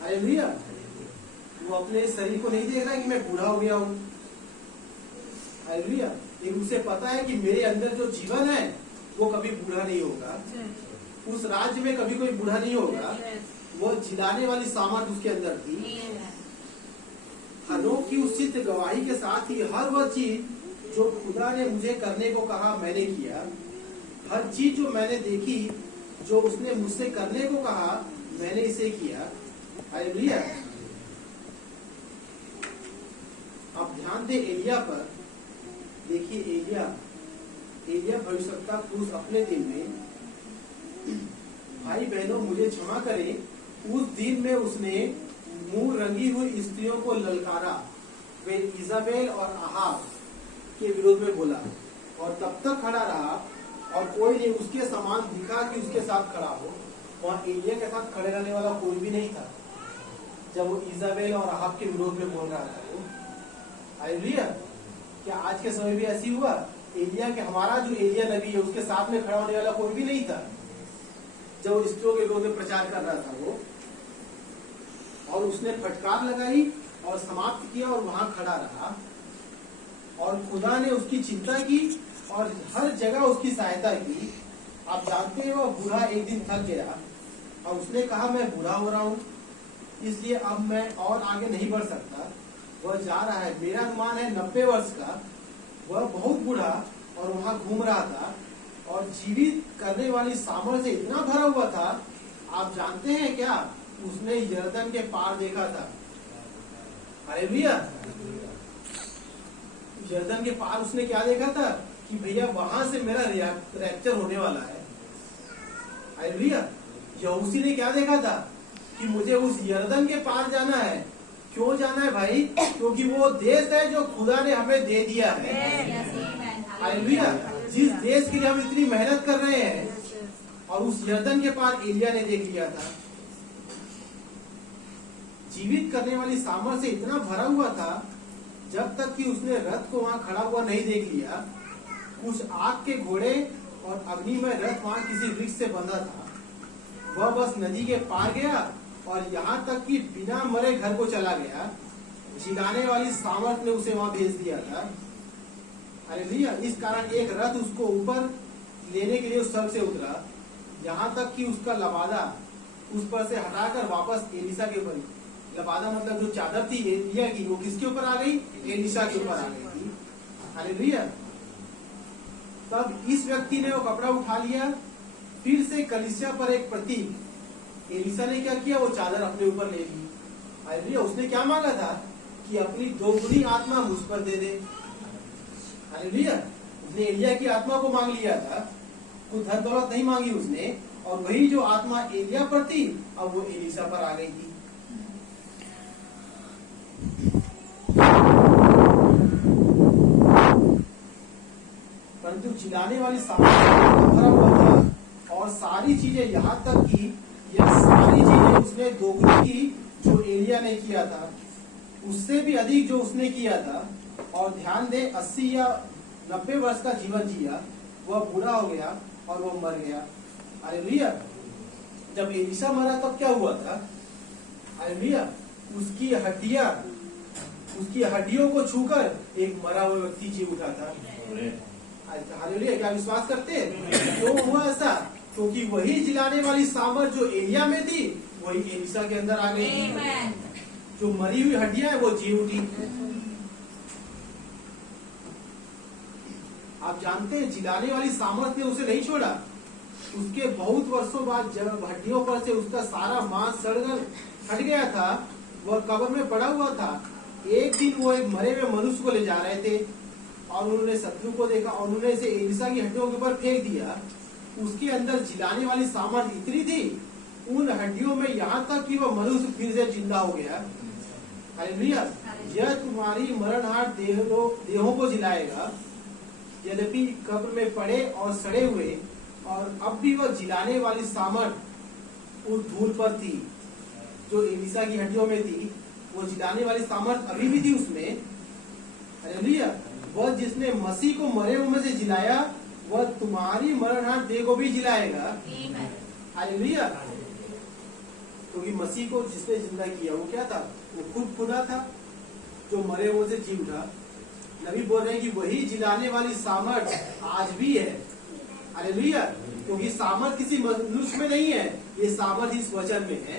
हालेलुया। वो अपने शरीर को नहीं देख रहा है कि मैं बूढ़ा हो गया हूँ। हालेलुया। लेकिन उसे पता है कि मेरे अंदर जो जीवन है वो कभी बूढ़ा नहीं होगा, उस राज्य में कभी कोई बूढ़ा नहीं होगा। वो जिलाने वाली सामर्थ उसके अंदर थी। हनोक की उस चित्त गवाही के साथ ही हर वह चीज जो खुदा ने मुझे करने को कहा मैंने किया। हर चीज जो मैंने देखी, जो उसने मुझसे करने को कहा, मैंने इसे किया। हालेलुया। अब ध्यान दे एलिया पर। देखिए एलिया भविष्यवक्ता पुरुष अपने दिन में, भाई बहनों मुझे क्षमा करें, उस दिन में उसने मुंह रंगी हुई स्त्रियों को ललकारा, वे इजाबेल और अहाब के विरोध में बोला और तब तक खड़ा रहा और कोई नहीं उसके समान दिखा कि उसके साथ खड़ा हो। वहाँ एलिया के साथ खड़े रहने वाला कोई भी नहीं था जब वो इजाबेल और अहाब के विरोध में बोल रहा था। हालेलुया। क्या आज के समय भी ऐसी हुआ? एलिया के हमारा जो एलिया नबी है उसके साथ में खड़ा होने वाला कोई भी नहीं था जब वो स्त्रियों के विरोध में प्रचार कर रहा था वो, और उसने फटकार लगाई और समाप्त किया और वहां खड़ा रहा और खुदा ने उसकी चिंता की और हर जगह उसकी सहायता की। आप जानते हैं वह बूढ़ा एक दिन थक गया और उसने कहा मैं बूढ़ा हो रहा हूँ, इसलिए अब मैं और आगे नहीं बढ़ सकता। वह जा रहा है, मेरा अनुमान है 90 वर्ष का। वह बहुत बूढ़ा और वहां घूम रहा था और जीवित करने वाली सामर्थ्य से इतना भरा हुआ था। आप जानते हैं क्या? उसने यरदन के पार देखा था। हालेलुया। यरदन के पार उसने क्या देखा था कि भैया वहां से मेरा रैप्चर होने वाला है। हालेलुया। यहोशू ने क्या देखा था कि मुझे उस यरदन के पार जाना है। क्यों जाना है भाई? क्योंकि वो देश है जो खुदा ने हमें दे दिया है। हालेलुया। जिस देश के लिए हम इतनी मेहनत कर रहे हैं और उस यरदन के पार एलिया ने देख लिया था। जीवित करने वाली सामर्थ्य से इतना भरा हुआ था जब तक कि उसने रथ को वहां खड़ा हुआ नहीं देख लिया। कुछ आग के घोड़े और अग्निमय रथ वहां किसी वृक्ष से बंधा था। वह बस नदी के पार गया और यहाँ तक कि बिना मरे घर को चला गया। जिलाने वाली सामर्थ ने उसे वहां भेज दिया था। हालेलुया। इस कारण एक रथ उसको ऊपर लेने के लिए उस सड़क से उतरा, यहाँ तक कि उसका लबादा उस पर से हटाकर वापस एलिशा के ऊपर। लबादा मतलब जो चादर थी एलिया की, वो किसके ऊपर आ गई? एलिशा के ऊपर आ गई थी। हालेलुया। तब इस व्यक्ति ने वो कपड़ा उठा लिया, फिर से कलीसिया पर एक प्रतीक। एलिशा ने क्या किया? वो चादर अपने ऊपर ले ली। हालेलुया। उसने क्या मांगा था कि अपनी दोगुनी आत्मा मुझ पर दे दे। हालेलुया। उसने एलिया की आत्मा को मांग लिया था, कुछ धन दौलत नहीं मांगी उसने, और वही जो आत्मा एलिया पर थी अब वो एलिशा पर आ गई थी। परंतु चिल्लाने वाली सामर्थ्य भरा हुआ था और सारी चीजें, यहाँ तक कि यह सारी चीजें उसने दोगुनी की जो एलिया ने किया था, उससे भी अधिक जो उसने किया था। और ध्यान दे 80 या 90 वर्ष का जीवन जिया। वह बूढ़ा हो गया और वह मर गया। हालेलुया। जब एलिशा मरा तब क्या हुआ था? हालेलुया। उसकी हड्डियों को छूकर एक मरा हुआ व्यक्ति जी उठा था। हालेलुया। क्या विश्वास करते हैं? क्यों हुआ ऐसा? क्योंकि वही जिलाने वाली सामर्थ जो एलिया में थी वही एलिशा के अंदर आ गई थी। जो मरी हुई हड्डियां है वो जी उठी। आप जानते हैं जिलाने वाली सामर्थ ने उसे नहीं छोड़ा। उसके बहुत वर्षों बाद जब हड्डियों पर से उसका सारा मांस सड़कर हट गया था, वह कब्र में पड़ा हुआ था। एक दिन वो एक मरे हुए मनुष्य को ले जा रहे थे और उन्होंने शत्रु को देखा और उन्होंने इसे एलिशा की हड्डियों के ऊपर फेंक दिया। उसके अंदर जिलाने वाली सामर्थ इतनी थी उन हड्डियों में, यहाँ तक कि वह मनुष्य फिर से जिंदा हो गया। हालेलुया। यह तुम्हारी मरणहार देहों को जिलाएगा। यद्यपि कब्र में पड़े और सड़े हुए और अब भी वह जिलाने वाली सामर्थ उस धूल पर थी जो एलिसा की हड्डियों में थी। वो जिलाने वाली सामर्थ अभी भी थी उसमें। हालेलुया। वह जिसने मसीह को मरे हुए में से जिलाया, वह तुम्हारी मरणहार देह को भी जिलाएगा। हालेलुया। क्योंकि मसीह को जिसने जिंदा किया वो क्या था? वो खुद खुदा था जो मरे हुए से जी उठा। नबी बोल रहे हैं कि वही जिलाने वाली सामर्थ आज भी है। हालेलुया। क्योंकि सामर्थ किसी मनुष्य में नहीं है, ये सामर्थ इस वचन में है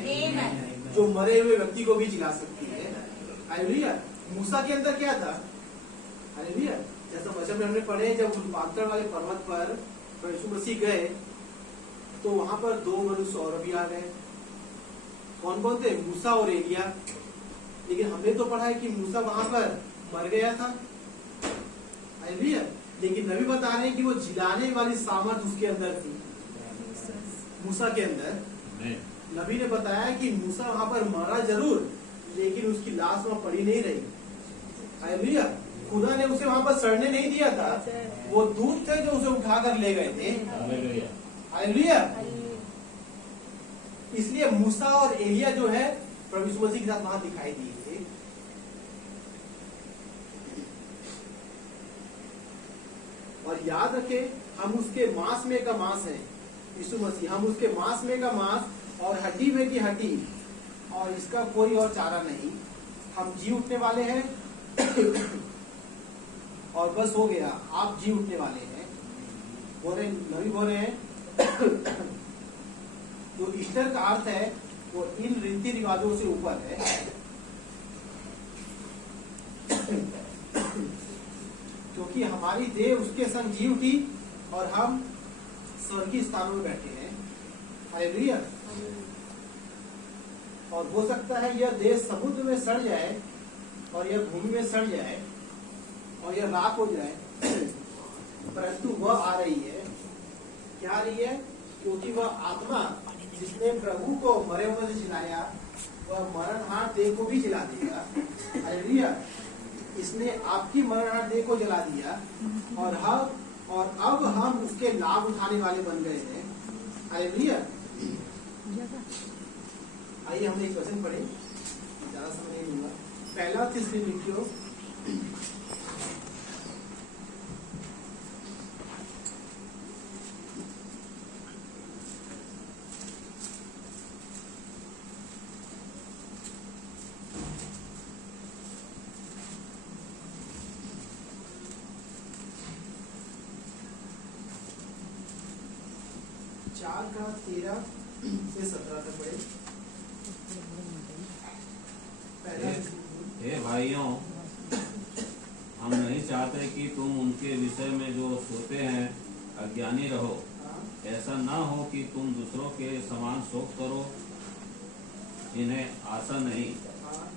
जो मरे हुए व्यक्ति को भी जिला सकती है। हालेलुया। मूसा के अंदर क्या था? हालेलुया। जैसा वचन में हमने पढ़े, जब रूपांतर वाले पर्वत पर यीशु मसीह गए तो वहां पर दो मनुष्य और भी आ गए। कौन कौन थे? मूसा और एलिया। लेकिन हमने तो पढ़ा है कि मूसा वहां पर मर गया था। हालेलुया। लेकिन नबी बता रहे हैं कि वो जिलाने वाली सामर्थ उसके अंदर थी, मूसा के अंदर। नबी ने बताया कि मूसा वहां पर मरा जरूर, लेकिन उसकी लाश वहां पड़ी नहीं रही। हालेलुया। खुदा ने उसे वहां पर सड़ने नहीं दिया था। वो दूत थे जो उसे उठाकर ले गए थे। हालेलुया। इसलिए मूसा और एलिया जो है प्रभु यीशु मसीह के साथ वहां दिखाई दिए थे। और याद रखें, हम उसके मांस में का मांस है, यीशु मसीह। हम उसके मांस में का मांस और हड्डी में की हड्डी, और इसका कोई और चारा नहीं। हम जी उठने वाले हैं और बस हो गया, आप जी उठने वाले हैं। नबी बोल रहे हैं जो ईस्टर का अर्थ है वो इन रीति रिवाजों से ऊपर है। क्योंकि हमारी देह उसके संग जी उठी और हम स्वर्गीय स्थानों में बैठे हैं। हालेलुया। और हो सकता है यह देह समुद्र में सड़ जाए और यह भूमि में सड़ जाए और यह राख हो जाए, परंतु वह आ रही है। क्या आ रही है? क्योंकि वह आत्मा जिसने प्रभु को मरे हुए से जिलाया, वह मरणहार देह को भी जिला देगा। हालेलुया। इसने आपकी मरणहार देह को जला दिया और अब हम उसके लाभ उठाने वाले बन गए हैं। हालेलुया। आइए हमने एक वचन पढ़े, ज्यादा समय नहीं लूंगा। पहला थिस्सलुनीकियों 4:13 से 17 तक पढ़े। हे भाइयों, हम नहीं चाहते कि तुम उनके विषय में जो सोते हैं अज्ञानी रहो। ऐसा ना हो कि तुम दूसरों के समान शोक करो जिन्हें आशा नहीं।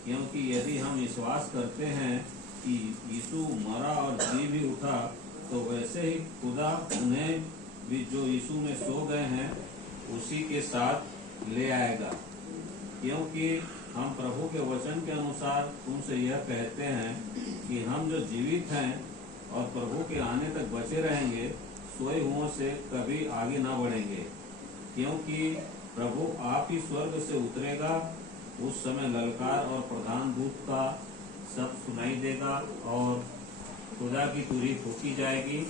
क्योंकि यदि हम विश्वास करते हैं कि यीशु मरा और जी भी उठा, तो वैसे ही खुदा उन्हें भी जो यीशु में सो गए हैं उसी के साथ ले आएगा। क्योंकि हम प्रभु के वचन के अनुसार तुमसे यह कहते हैं कि हम जो जीवित हैं और प्रभु के आने तक बचे रहेंगे, सोए हुओं से कभी आगे ना बढ़ेंगे। क्योंकि प्रभु आप ही स्वर्ग से उतरेगा, उस समय ललकार और प्रधान दूत का सब सुनाई देगा और खुदा की तुरही फूंकी जाएगी,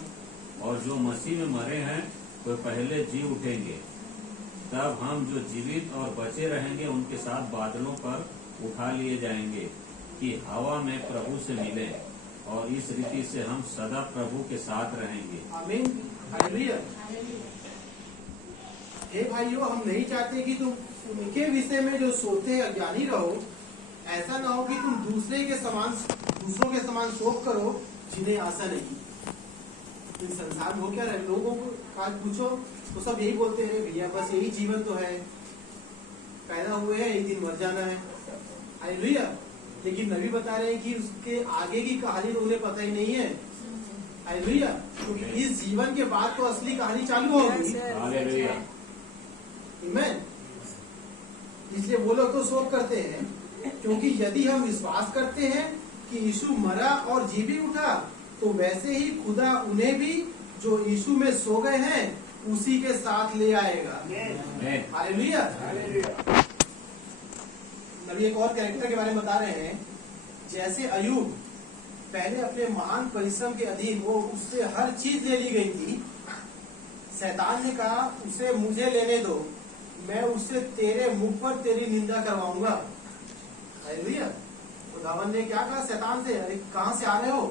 और जो मसीह में मरे हैं वे पहले जी उठेंगे। तब हम जो जीवित और बचे रहेंगे उनके साथ बादलों पर उठा लिए जाएंगे कि हवा में प्रभु से मिले, और इस रीति से हम सदा प्रभु के साथ रहेंगे। आमीन। हालेलुया। हे भाइयों, हम नहीं चाहते कि तुम उनके विषय में जो सोते हैं अज्ञानी रहो। ऐसा ना हो कि तुम दूसरों के समान शोक करो जिन्हें आशा नहीं। इस संसार में हो क्या रहे, लोगों को आज पूछो तो सब यही बोलते हैं, भैया बस यही जीवन तो है, पैदा हुए हैं एक दिन मर जाना है। हालेलुया। लेकिन नबी बता रहे हैं कि उसके आगे की कहानी तो उन्हें पता ही नहीं है। हालेलुया। क्योंकि इस जीवन के बाद तो असली कहानी चालू होगी। हालेलुया। आमीन। इसलिए वो लोग तो शोक करते हैं, क्योंकि यदि हम विश्वास करते हैं कि यीशु मरा और जी भी उठा, तो वैसे ही खुदा उन्हें भी जो यीशु में सो गए हैं उसी के साथ ले आएगा। आमेन। हालेलुया। नबी एक और कैरेक्टर के बारे में बता रहे हैं, जैसे अयूब पहले अपने महान परिश्रम के अधीन, वो उससे हर चीज ले ली गई थी। शैतान ने कहा उसे मुझे लेने दो, मैं उससे तेरे मुख पर तेरी निंदा करवाऊंगा। हालेलुया। खुदावन ने क्या कहा शैतान से, अरे कहां से आ रहे हो?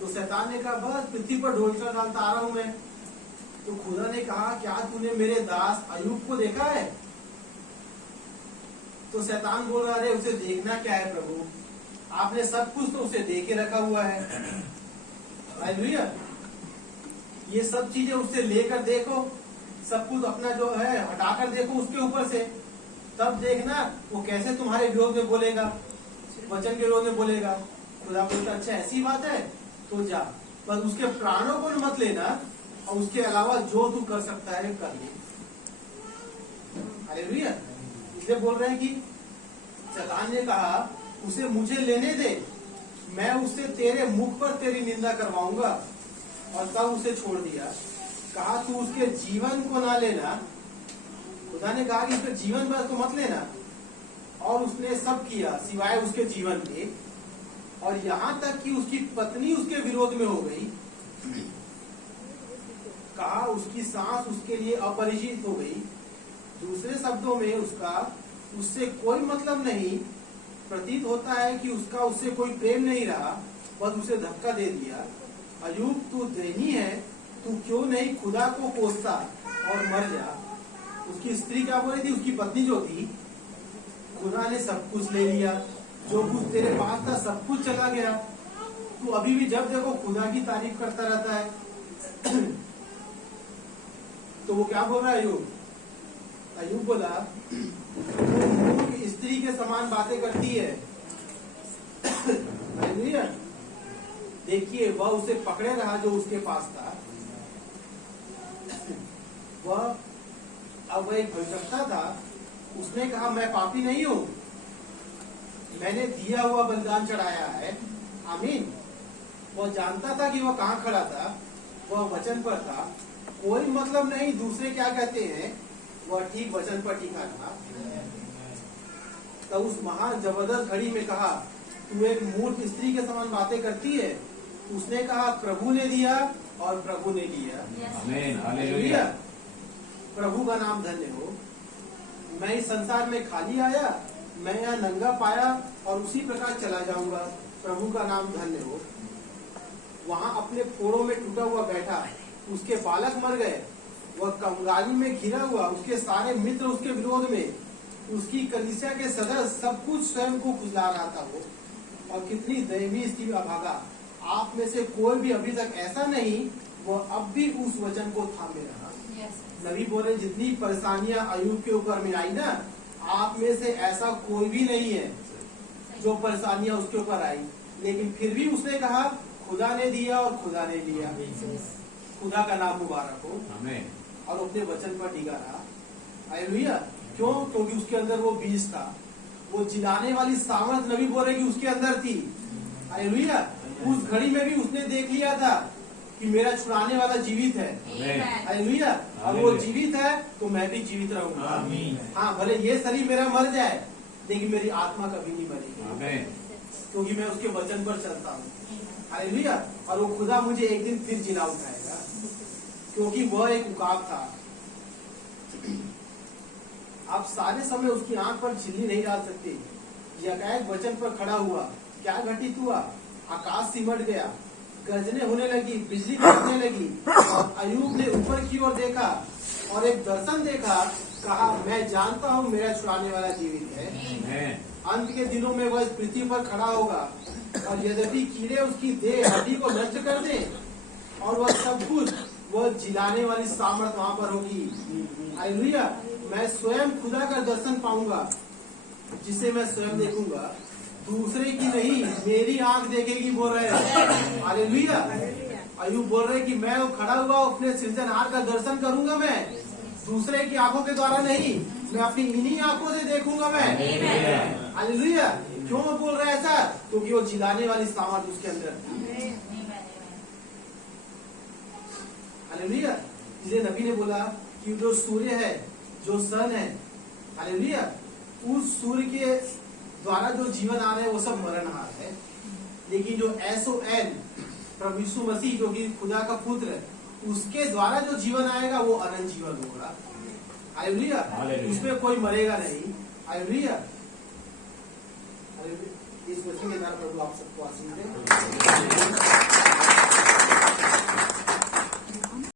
तो शैतान ने कहा बस पृथ्वी पर ढोलचा डालता आ रहा हूं मैं। तो खुदा ने कहा क्या तूने मेरे दास अयूब को देखा है? तो शैतान बोल रहा है उसे देखना क्या है प्रभु, आपने सब कुछ तो उसे दे के रखा हुआ है। हालेलुया। ये सब चीजें उससे लेकर देखो, सब कुछ अपना जो है हटाकर देखो उसके ऊपर से, तब देखना वो कैसे तुम्हारे विरोध में बोलेगा, वचन के विरोध में बोलेगा। खुदा बोलता अच्छा ऐसी बात है तो जा, बस उसके प्राणों को मत लेना, और उसके अलावा जो तू कर सकता है कर ले। हालेलुया। इसलिए बोल रहे हैं कि शैतान ने कहा उसे मुझे लेने दे, मैं उससे तेरे मुख पर तेरी निंदा करवाऊंगा, और तब उसे छोड़ दिया। कहा तू उसके जीवन को ना लेना। खुदा ने कहा कि उसके जीवन पर तो मत लेना, और उसने सब किया सिवाय उसके जीवन के, और यहाँ तक कि उसकी पत्नी उसके विरोध में हो गई। कहा उसकी सांस उसके लिए अपरिचित हो गई। दूसरे शब्दों में उससे कोई मतलब नहीं, प्रतीत होता है कि उसका उससे कोई प्रेम नहीं रहा, बस उसे धक्का दे दिया। अयूब तू देही है, तू क्यों नहीं खुदा को कोसता और मर जा। उसकी स्त्री क्या बोल रही थी, उसकी पत्नी जो थी, खुदा ने सब कुछ ले लिया, जो कुछ तेरे पास था सब कुछ चला गया। तू अभी भी जब देखो खुदा की तारीफ करता रहता है। तो वो क्या बोल रहा है अयूब? अयूब बोला वो मूर्ख स्त्री के समान बातें करती है। देखिए वह उसे पकड़े रहा जो उसके पास था। अब वह एक भविष्यवक्ता था, उसने कहा मैं पापी नहीं हूं, मैंने दिया हुआ बलिदान चढ़ाया है। आमीन। वह जानता था कि वह कहाँ खड़ा था, वह वचन पर था, कोई मतलब नहीं दूसरे क्या कहते हैं, वह ठीक वचन पर टिका था। तो उस महान जबरदस्त घड़ी में कहा तू एक मूर्ख स्त्री के समान बातें करती है। उसने कहा प्रभु ने दिया और प्रभु ने लिया। आमीन। हालेलुया। प्रभु का नाम धन्य हो। मैं इस संसार में खाली आया, मैं यहाँ नंगा पाया और उसी प्रकार चला जाऊंगा। प्रभु का नाम धन्य हो। वहाँ अपने फोड़ों में टूटा हुआ बैठा, उसके बालक मर गए, वह कंगाली में घिरा हुआ, उसके सारे मित्र उसके विरोध में, उसकी कलीसिया के सदस्य सब कुछ स्वयं को खुजला रहा था वो। और कितनी दयनीय स्थिति अभागा। आप में से कोई भी अभी तक ऐसा नहीं, वह अब भी उस वचन को थामे रहा। नबी बोले जितनी परेशानियां अयूब के ऊपर में आई ना, आप में से ऐसा कोई भी नहीं है जो परेशानियां उसके ऊपर आई, लेकिन फिर भी उसने कहा खुदा ने दिया और खुदा ने लिया। खुदा का नाम मुबारक हो। आमीन। और अपने वचन पर टिका रहा। हालेलुया। क्यों? क्योंकि उसके अंदर वो बीज था, वो जिलाने वाली सामर्थ नबी बोल रहे कि उसके अंदर थी। हालेलुया। उस घड़ी में भी उसने देख लिया था कि मेरा छुड़ाने वाला जीवित है। हालेलुया। और वो जीवित है तो मैं भी जीवित रहूंगा। हाँ, भले ये शरीर मेरा मर जाए, लेकिन मेरी आत्मा कभी नहीं मरेगी, क्योंकि मैं उसके वचन पर चलता हूँ। हालेलुया। और वो खुदा मुझे एक दिन फिर जिला उठाएगा, क्योंकि वह एक उकाब था। आप सारे समय उसकी आंख पर झिल्ली नहीं डाल सकते। यकायक वचन पर खड़ा हुआ, क्या घटित हुआ? आकाश सिमट गया, गर्जने होने लगी, बिजली कड़कने लगी, और अयूब ने ऊपर की ओर देखा और एक दर्शन देखा। कहा मैं जानता हूँ मेरा छुड़ाने वाला जीवित है। अंत के दिनों में वह इस पृथ्वी पर खड़ा होगा, और यद्यपि कीड़े उसकी देह हड्डी को नष्ट कर दे, और वह सब कुछ, वह जिलाने वाली सामर्थ वहाँ पर होगी। हालेलुया। मैं स्वयं खुदा का दर्शन पाऊंगा, जिसे मैं स्वयं देखूंगा, दूसरे की नहीं, मेरी आंख देखेगी बोल रहे हैं। हालेलुया। अयूब बोल रहे कि मैं खड़ा हुआ अपने सृजनहार का दर्शन करूंगा, मैं दूसरे की आंखों के द्वारा नहीं, मैं अपनी इन्हीं आंखों से देखूंगा मैं। हालेलुया। क्यों बोल रहा है ऐसा? क्योंकि वो जिलाने वाली सामर्थ उसके अंदर थी। हालेलुया। जिसे नबी ने बोला कि जो सूर्य है, जो सन है, हालेलुया, उस सूर्य के द्वारा जो जीवन आ रहे हैं वो सब मरणहार है, लेकिन जो SON प्रभु यीशु मसीह जो कि खुदा का पुत्र है, उसके द्वारा जो जीवन आएगा वो अनंत जीवन होगा। हालेलुया, उसमें कोई मरेगा नहीं। हालेलुया, इस वचन के द्वारा प्रभु आप सबको आशीष दे।